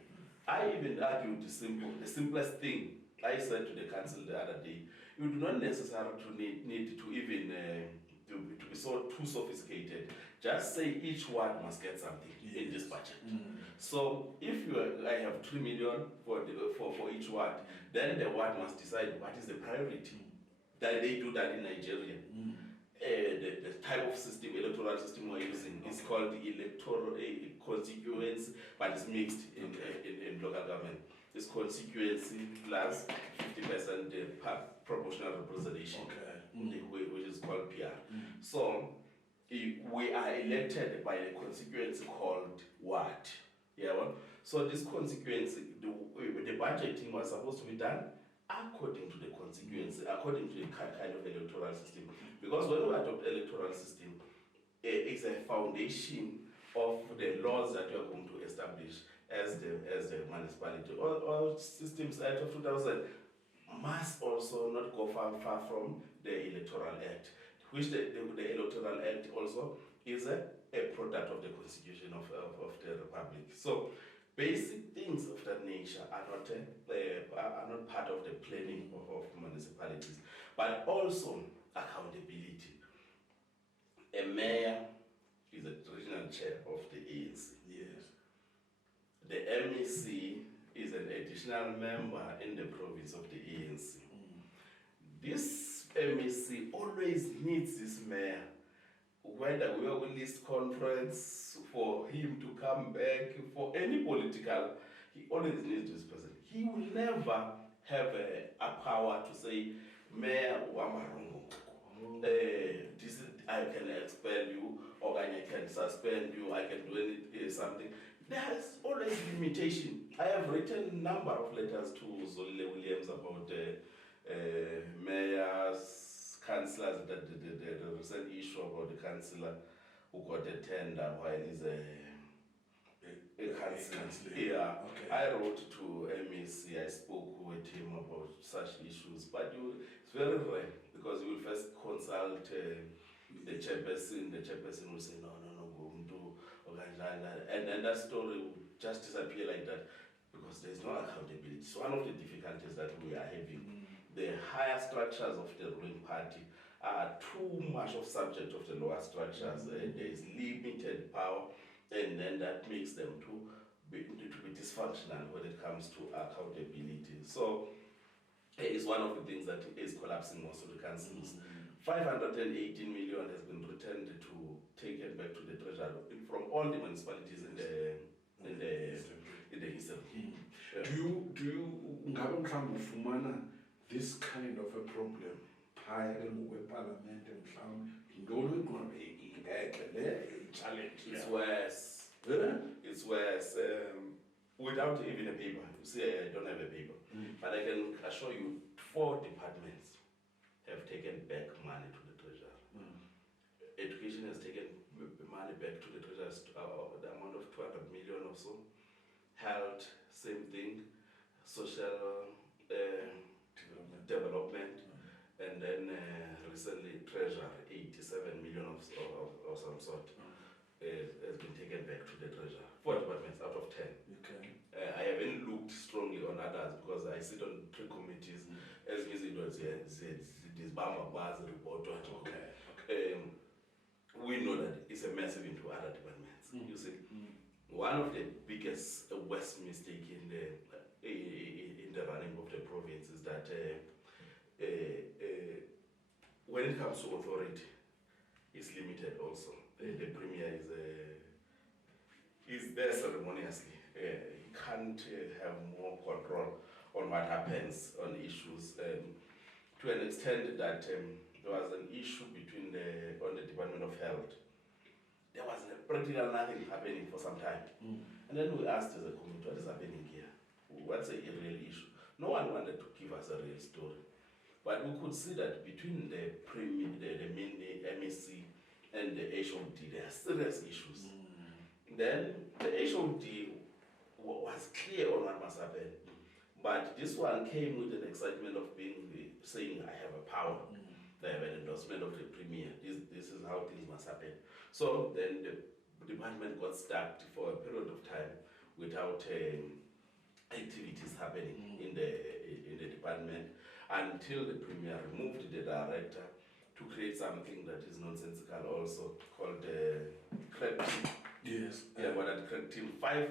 I even argued the simplest thing. I said to the council the other day, you do not necessarily need to even to be so too sophisticated. Just say each ward must get something in this budget. So if I have 3 million for each ward, then the ward must decide what is the priority. That they do that in Nigeria. The type of system, electoral system we're using is called the electoral constituency, but it's mixed in local government. It's constituency plus 50% proportional representation, which is called PR. So we are elected by a constituency called ward. So this constituency, the budgeting was supposed to be done according to the constituency, according to the kind of electoral system. Because when we adopt electoral system, it's a foundation of the laws that you are going to establish as the municipality. All systems out of 2000 must also not go far from the Electoral Act, which the Electoral Act also is a product of the Constitution of the Republic. So basic things of that nature are not part of the planning of municipalities, but also accountability. A mayor is a regional chair of the ANC. Yes. The MEC is an additional member in the province of the ANC. This MEC always needs this mayor. Whether we have a list conference for him to come back, for any political, he always needs this person. He will never have a power to say, Mayor Wamarongo, I can expel you, or I can suspend you, I can do something. There's always limitation. I have written a number of letters to Zolile Williams about mayors, councillors, the recent issue about the councillor who got a tender while he's a councillor. Yeah, okay. I wrote to MEC, I spoke with him about such issues, but it's very rare because you will first consult the chairperson will say, no, go do, and then that story will just disappear like that because there's no accountability. It's one of the difficulties that we are having. The higher structures of the ruling party are too much of subject of the lower structures. There is limited power, and then that makes them to be dysfunctional when it comes to accountability. So it's one of the things that is collapsing most of the councils. 518 million has been returned taken back to the treasury from all the municipalities in the eastern Cape. Do you ngabe mhlawumbe ufumana this kind of a problem phaya ke ngokweparlamente mhlawumbe ngolo ingqondo ingekho le challenge It's worse. It's worse. Without even a paper. You see, I don't have a paper. But I can assure you 4 departments have taken back money to the treasury. Education has taken money back to the treasury, the amount of 200 million or so. Health, same thing. Social development. And then recently, treasury, 87 million of some sort. Has been taken back to the treasury. 4 departments out of 10. Okay. I haven't looked strongly on others because I sit on 3 committees. As it was this Bama Baz report. Okay. We know that it's a massive into other departments. You see, one of the biggest worst mistake in the running of the province is that when it comes to authority, it's limited also. The premier is there ceremoniously. He can't have more control on what happens on issues to an extent that there was an issue between on the Department of Health. There was practically nothing happening for some time. And then we asked as a committee, what is happening here? What's a real issue? No one wanted to give us a real story. But we could see that between the main MSC and the HOD, there are serious issues. Then the HOD was clear on what must happen. But this one came with an excitement of saying, I have a power. They have an endorsement of the premier. This is how things must happen. So then the department got stuck for a period of time without activities happening in the department until the premier removed the director to create something that is nonsensical also called the crack team. Yes. Yeah, but at crack team, 5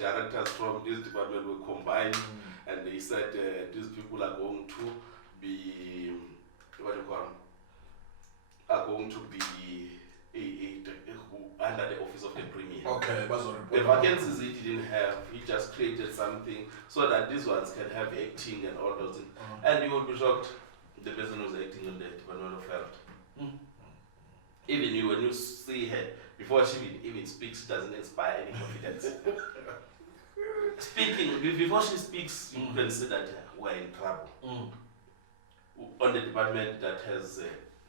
directors from this department were combined and they said these people are going to be, what do you call them? Are going to be under the office of the premier. Okay, the vacancies he didn't have, he just created something so that these ones can have acting and all those things. And you will be shocked, the person who's acting in the Department of Health. Even you, when you see her, before she even speaks, she doesn't inspire any confidence. Before she speaks, you can see that we're in trouble. On the department that has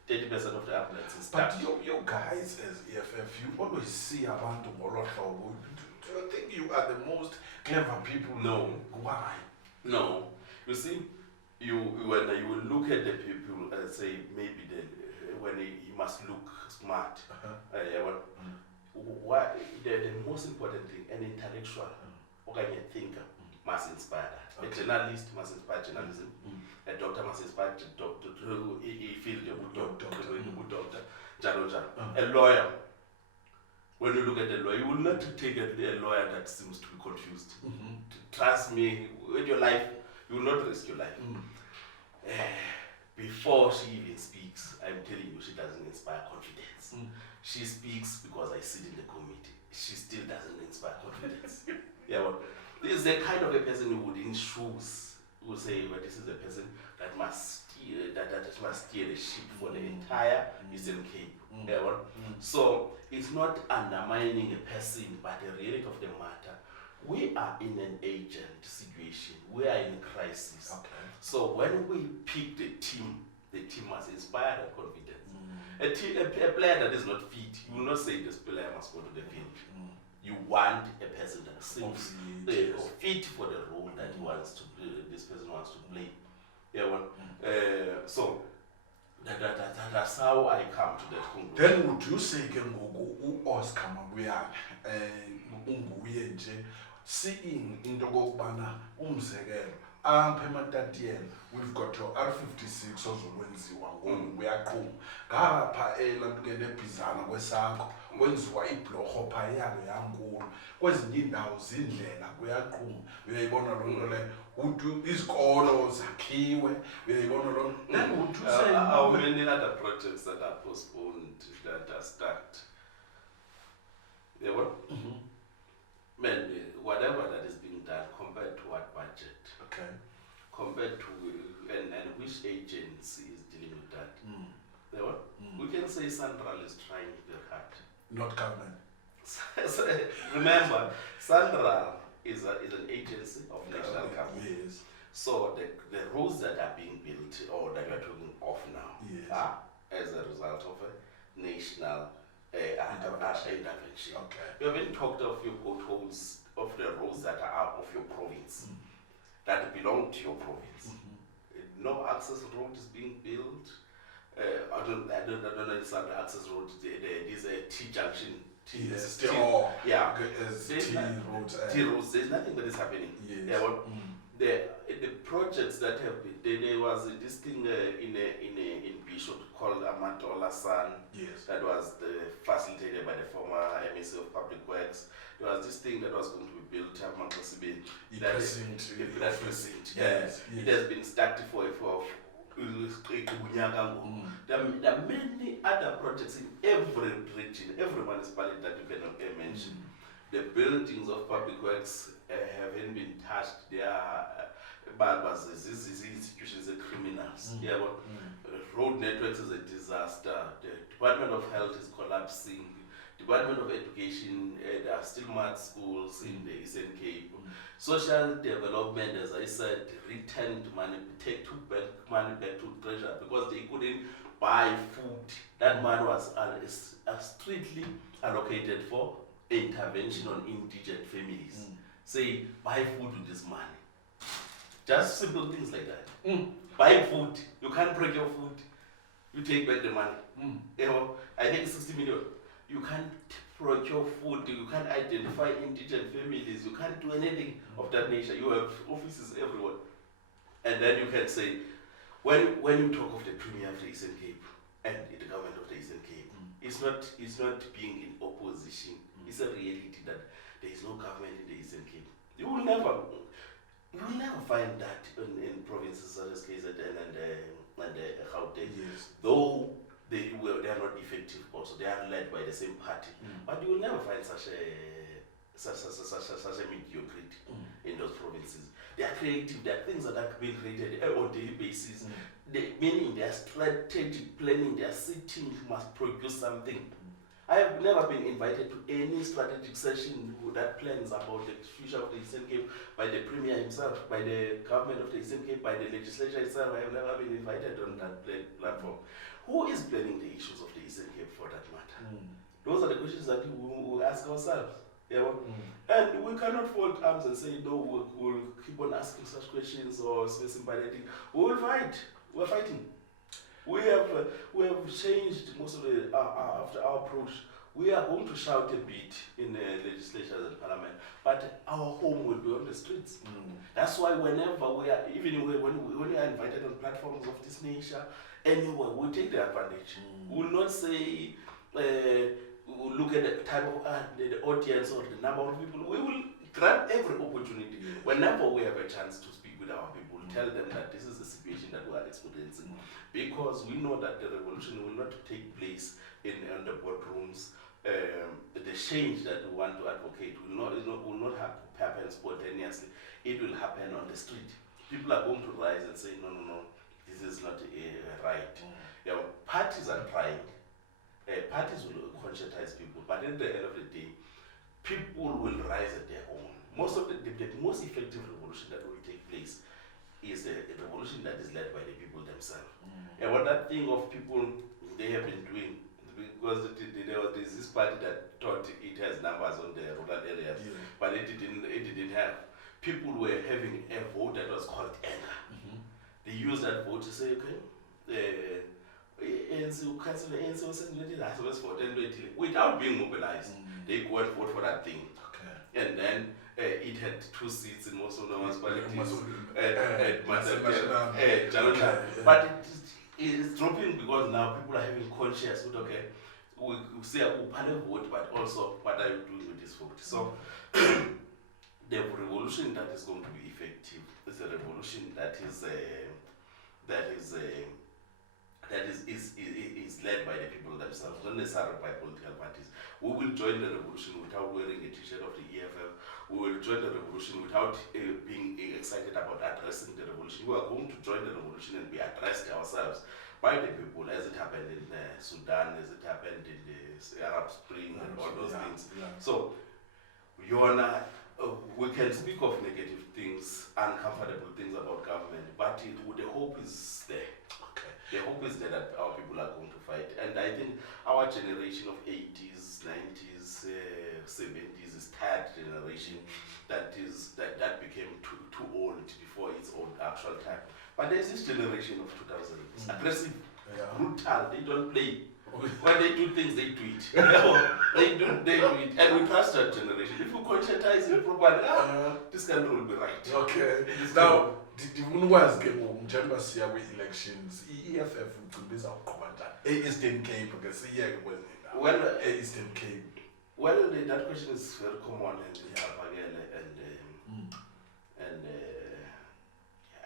30% of the applicants is But you guys as EFF, you always see abantu ngolo. Do you think you are the most clever people? No. Why? No. You see, when you will look at the people and say maybe when he must look smart. The most important thing, an intellectual, a thinker must inspire that. Okay. A journalist must inspire journalism. A doctor must inspire the doctor to feel the good doctor. A lawyer, when you look at a lawyer, you will not take a lawyer that seems to be confused. Trust me, with your life, you will not risk your life. Before she even speaks, I'm telling you, she doesn't inspire confidence. She speaks because I sit in the committee. She still doesn't inspire confidence. This is the kind of a person who would in shoes who say, well, this is a person that must steer the ship for the entire Eastern Cape. So it's not undermining a person, but the reality of the matter, we are in an urgent situation. We are in crisis. Okay. So when we pick the team must inspire that confidence. A player that is not fit, you will not say this player must go to the field. You want a person that seems fit for the role that this person wants to play. So that's how I come to that conclusion. Then would you say Oscar Mabuya unguye nje seeing into kokubana umzekelo apha ematatiyeni we've got your R56 ozokwenziwa ngoku uyaqhuma ngapha elantukene ebhizana kwesakho kwenziwa ibhlorho phayana yankulu kwezinye iindawo zindlela kuyaqhuma uyayibona loo nto leyo uthi izikolo zakhiwe uyayibona loo nto then uthi how many other projects that are postponed that are stacked? What? Man, whatever that is being done compared to what budget, okay compared to and which agency is dealing with that. We can say Central is trying very hard. not government So, remember, Central is an agency of national government. yes So the roads that are being built or that we're talking of now Yes. are as a result of a national intervention. okay We haven't talked of your potholes of the roads that are out of your province, that belong to your province. No access road is being built. I don't know this other access road. There is a T junction. yes T, yeah There's T roads T roads. There's nothing that is happening. yes Yeah, well, the projects that have been there was this thing in Bishop called Amatola San yes that was facilitated by the former MEC of Public Works. There was this thing that was going to be built at Makosibe. That precinct. yes It has been stacked for there are many other projects in every region, every municipality that you can mention. The buildings of public works haven't been touched. They are these institutions are criminals. Yeah, but road networks is a disaster. The Department of Health is collapsing. Department of Education, there are still mad schools in the Eastern Cape. Social development, as I said, returned money, took money back to treasury because they couldn't buy food. That money was strictly allocated for intervention on indigent families. Say, buy food with this money. Just simple things like that. Buy food. You can't break your food. You take back the money. You know, I think 60 million. You can't procure food, you can't identify indigent families, you can't do anything of that nature. You have offices everywhere. And then you can say, when you talk of the Premier of the Eastern Cape and the government of the Eastern Cape, it's not being in opposition. It's a reality that there is no government in the Eastern Cape. You will never find that in provinces such as KZN and Gauteng. yes Though they are not effective also, they are led by the same party. But you will never find such a mediocrity in those provinces. They are creative, there are things that are being created on a daily basis. Meaning their strategic planning, their sitting must produce something. I have never been invited to any strategic session that plans about the future of the Eastern Cape by the Premier himself, by the government of the Eastern Cape, by the legislature itself. I have never been invited on that platform. Who is planning the issues of the Eastern Cape for that matter? Those are the questions that we will ask ourselves. Yeah, and we cannot fold arms and say, no, we'll keep on asking such questions or simulating. We will fight. We're fighting. We have changed most of the after our approach. We are going to shout a bit in the legislature and parliament, but our home will be on the streets. That's why whenever we are, even when we are invited on platforms of this nature, anywhere, we'll take the advantage. We will not say, we'll look at the type of the audience or the number of people. We will grab every opportunity. Whenever we have a chance to speak with our people, tell them that this is the situation that we are experiencing. Because we know that the revolution will not take place in the boardrooms. The change that we want to advocate will not happen spontaneously. It will happen on the street. People are going to rise and say, no, this is not right. Parties are trying. Parties will conscientize people, but at the end of the day, people will rise at their own. Most of the most effective revolution that will take place is a revolution that is led by the people themselves. And what that thing of people they have been doing, because there's this party that thought it has numbers on the rural areas, but it didn't have. People were having a vote that was called anger. They used that vote to say, okay, without being mobilized, they go and vote for that thing. And then it had 2 seats in most of the municipalities. But it's dropping because now people are having conscious, okay, we say vote, but also what are you doing with this vote? So the revolution that is going to be effective is a revolution that is led by the people themselves, not necessarily by political parties. We will join the revolution without wearing a t-shirt of the EFF. We will join the revolution without being excited about addressing the revolution. We are going to join the revolution and be addressed ourselves by the people, as it happened in Sudan, as it happened in the Arab Spring, and all those things. So, we can speak of negative things, uncomfortable things about government, but the hope is there. The hope is there that our people are going to fight. And I think our generation of 80s, 90s, 70s is tired generation that became too old before its own actual time. But there's this generation of 2000s, aggressive, brutal, they don't play. When they do things, they do it. They do it. And we trust that generation. If we conscientize it properly, this country will be right. Okay. Now, ndibunwazi ke njengoba siya kwi-elections i-EFF ucimbiza uqhuba njani e-Eastern Cape ke siyeke kwezindawo Well, e-Eastern Cape. Well, that question is very common and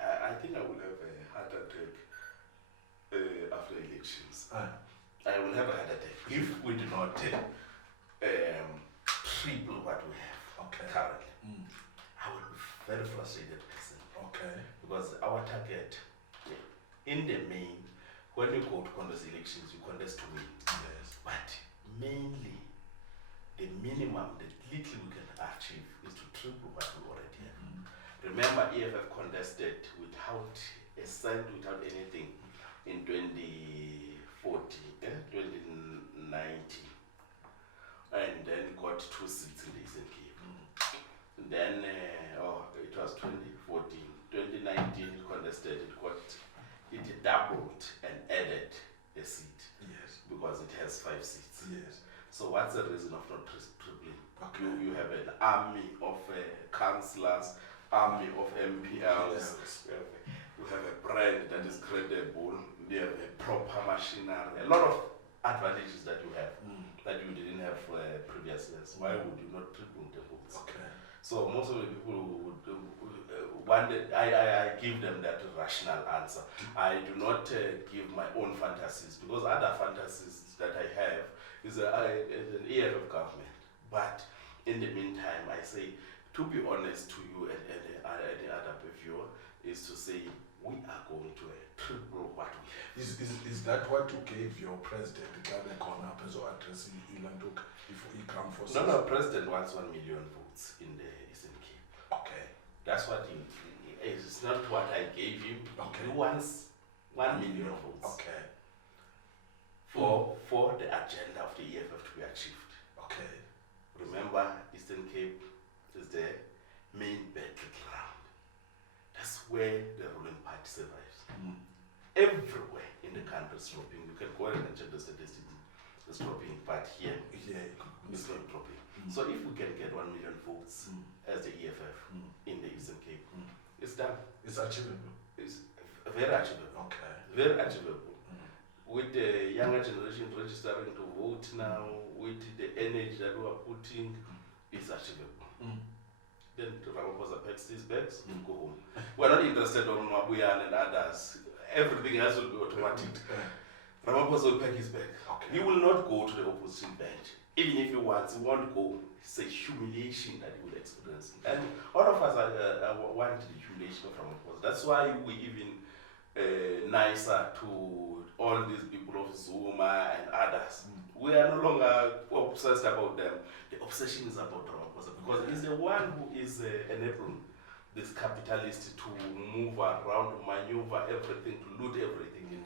I think I will have a heart attack after elections. I will have a heart attack if we do not triple what we have currently. I will be very frustrated person. Because our target, in the main, when you go to contest elections, you contest to win. Yes. But mainly, the minimum, the little we can achieve is to triple what we already have. Remember, EFF contested without a cent, without anything in 2019, and then got 2 seats in the Eastern Cape. And then, it was 2014. 2019 contested, it doubled and added a seat. Yes. Because it has 5 seats. Yes. So what's the reason of not tripling? Okay. You have an army of councillors, army of MPLs. Yes. We have a brand that is credible. We have a proper machinery. A lot of advantages that you have that you didn't have previous years. Why would you not triple the votes? So most of the people would I give them that rational answer. I do not give my own fantasies, because other fantasies that I have is an EFF government. But in the meantime, I say, to be honest to you and the other viewer, is to say we are going to triple what we have. Is that what you gave your president, Gabe Konapezo, addressing Ilanduk, if he come for No, president wants 1 million votes in the Eastern Cape. That's what it's not what I gave him. He wants 1 million votes. For the agenda of the EFF to be achieved. Remember, Eastern Cape is the main battleground. That's where the ruling party survives. Everywhere in the country is dropping. You can go and check the statistics. It's dropping, but here it's not dropping. So if we can get 1 million votes as the EFF in the Eastern Cape, it's done. It's achievable. It's very achievable. Very achievable. With the younger generation registering to vote now, with the energy that we are putting, it's achievable. Then Ramaphosa packs his bags and go home. We're not interested on Mabuyan and others. Everything else will be automatic. Ramaphosa will pack his bag. He will not go to the opposition bench. Even if he wants, he won't go. It's a humiliation that he will experience. And all of us want the humiliation of Ramaphosa. That's why we even nicer to all these people of Zuma and others. We are no longer obsessed about them. The obsession is about Ramaphosa, because he's the one who is enabling this capitalist to move around, to maneuver everything, to loot everything in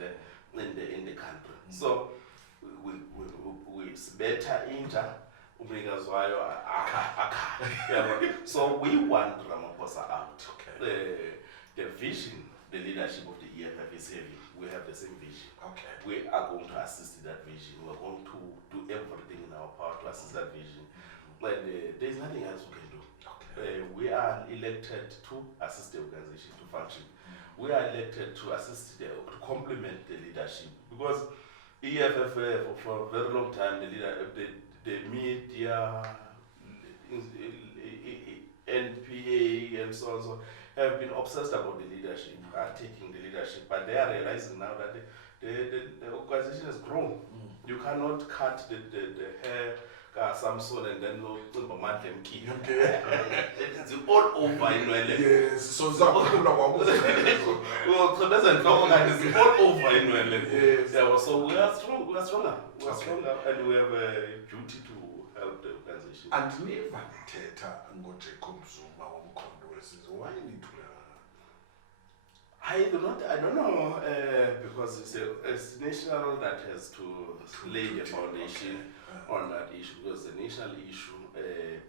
the country. So it's better inja. So we want Ramaphosa out. The vision, the leadership of the EFF is heavy. We have the same vision. We are going to assist that vision. We are going to do everything in our power to assist that vision. But there's nothing else we can do. We are elected to assist the organization to function. We are elected to assist to complement the leadership, because EFF for a very long time, the media, NPA and so on, so have been obsessed about the leadership, are taking the leadership, but they are realizing now that the organization has grown. You cannot cut the hair, Samson, and then no key. Okay. It's all over in Wele. Yes, so Zakula was Well, so that's it's all over in Wele. Yes. Yeah, so we are strong, we are stronger, Okay. stronger, and we have a duty to help the organization. and never teta Jacob Zuma why need to I don't know, because it's a national that has to lay the foundation on that issue, because the national issue,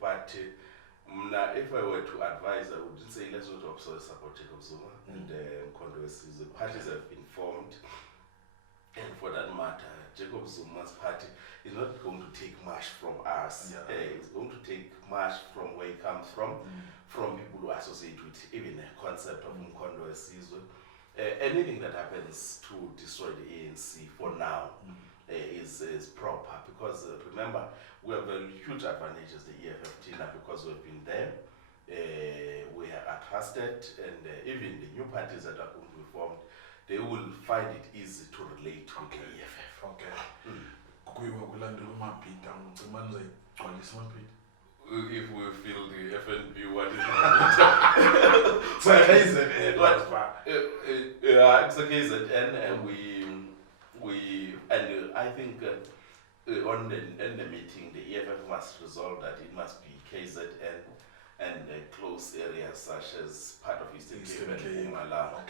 but if I were to advise, I would say let's not also support Jacob Zuma and controversies. The parties have been formed, and for that matter, Jacob Zuma's party is not going to take much from us. It's going to take much from where he comes from people who associate with even the concept of controversies. Anything that happens to destroy the ANC for now is proper, because remember, we have a huge advantages, the EFF Tina, because we've been there. We are trusted, and even the new parties that are going to be formed, they will find it easy to relate with the EFF. Okay. If we feel the FNB, what is it's a KZN, and we I think on the meeting, the EFF must resolve that it must be KZN and close areas such as part of Eastern Cape and Mpumalanga,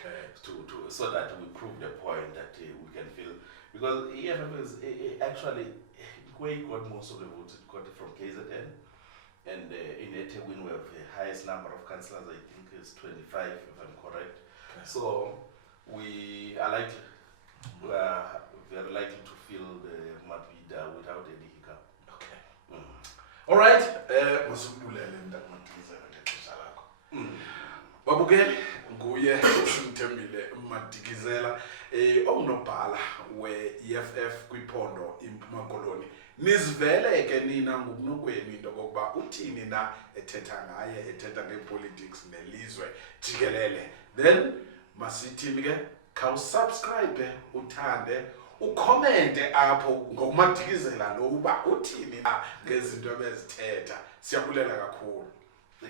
so that we prove the point that we can feel, because EFF is actually where he got most of the votes, it got it from KZN. And in eThekwini we have the highest number of councillors, I think is 25 if I'm correct. Okay. So we are very likely to fill the Mabida without any hiccup. Okay. All right. Babukele nguye Simthembile Madikizela ongunobhala we-EFF kwiphondo iMpuma Koloni. Nizivele ke nina ngokunokweni into kokuba uthini na ethetha ngaye, ethetha ngepolitics nelizwe jikelele. Then masithini ke khawusubscribe, uthande, ucommente apho ngokumadikizela lo uba uthini na ngezinto ebezithetha. Siyabulela kakhulu.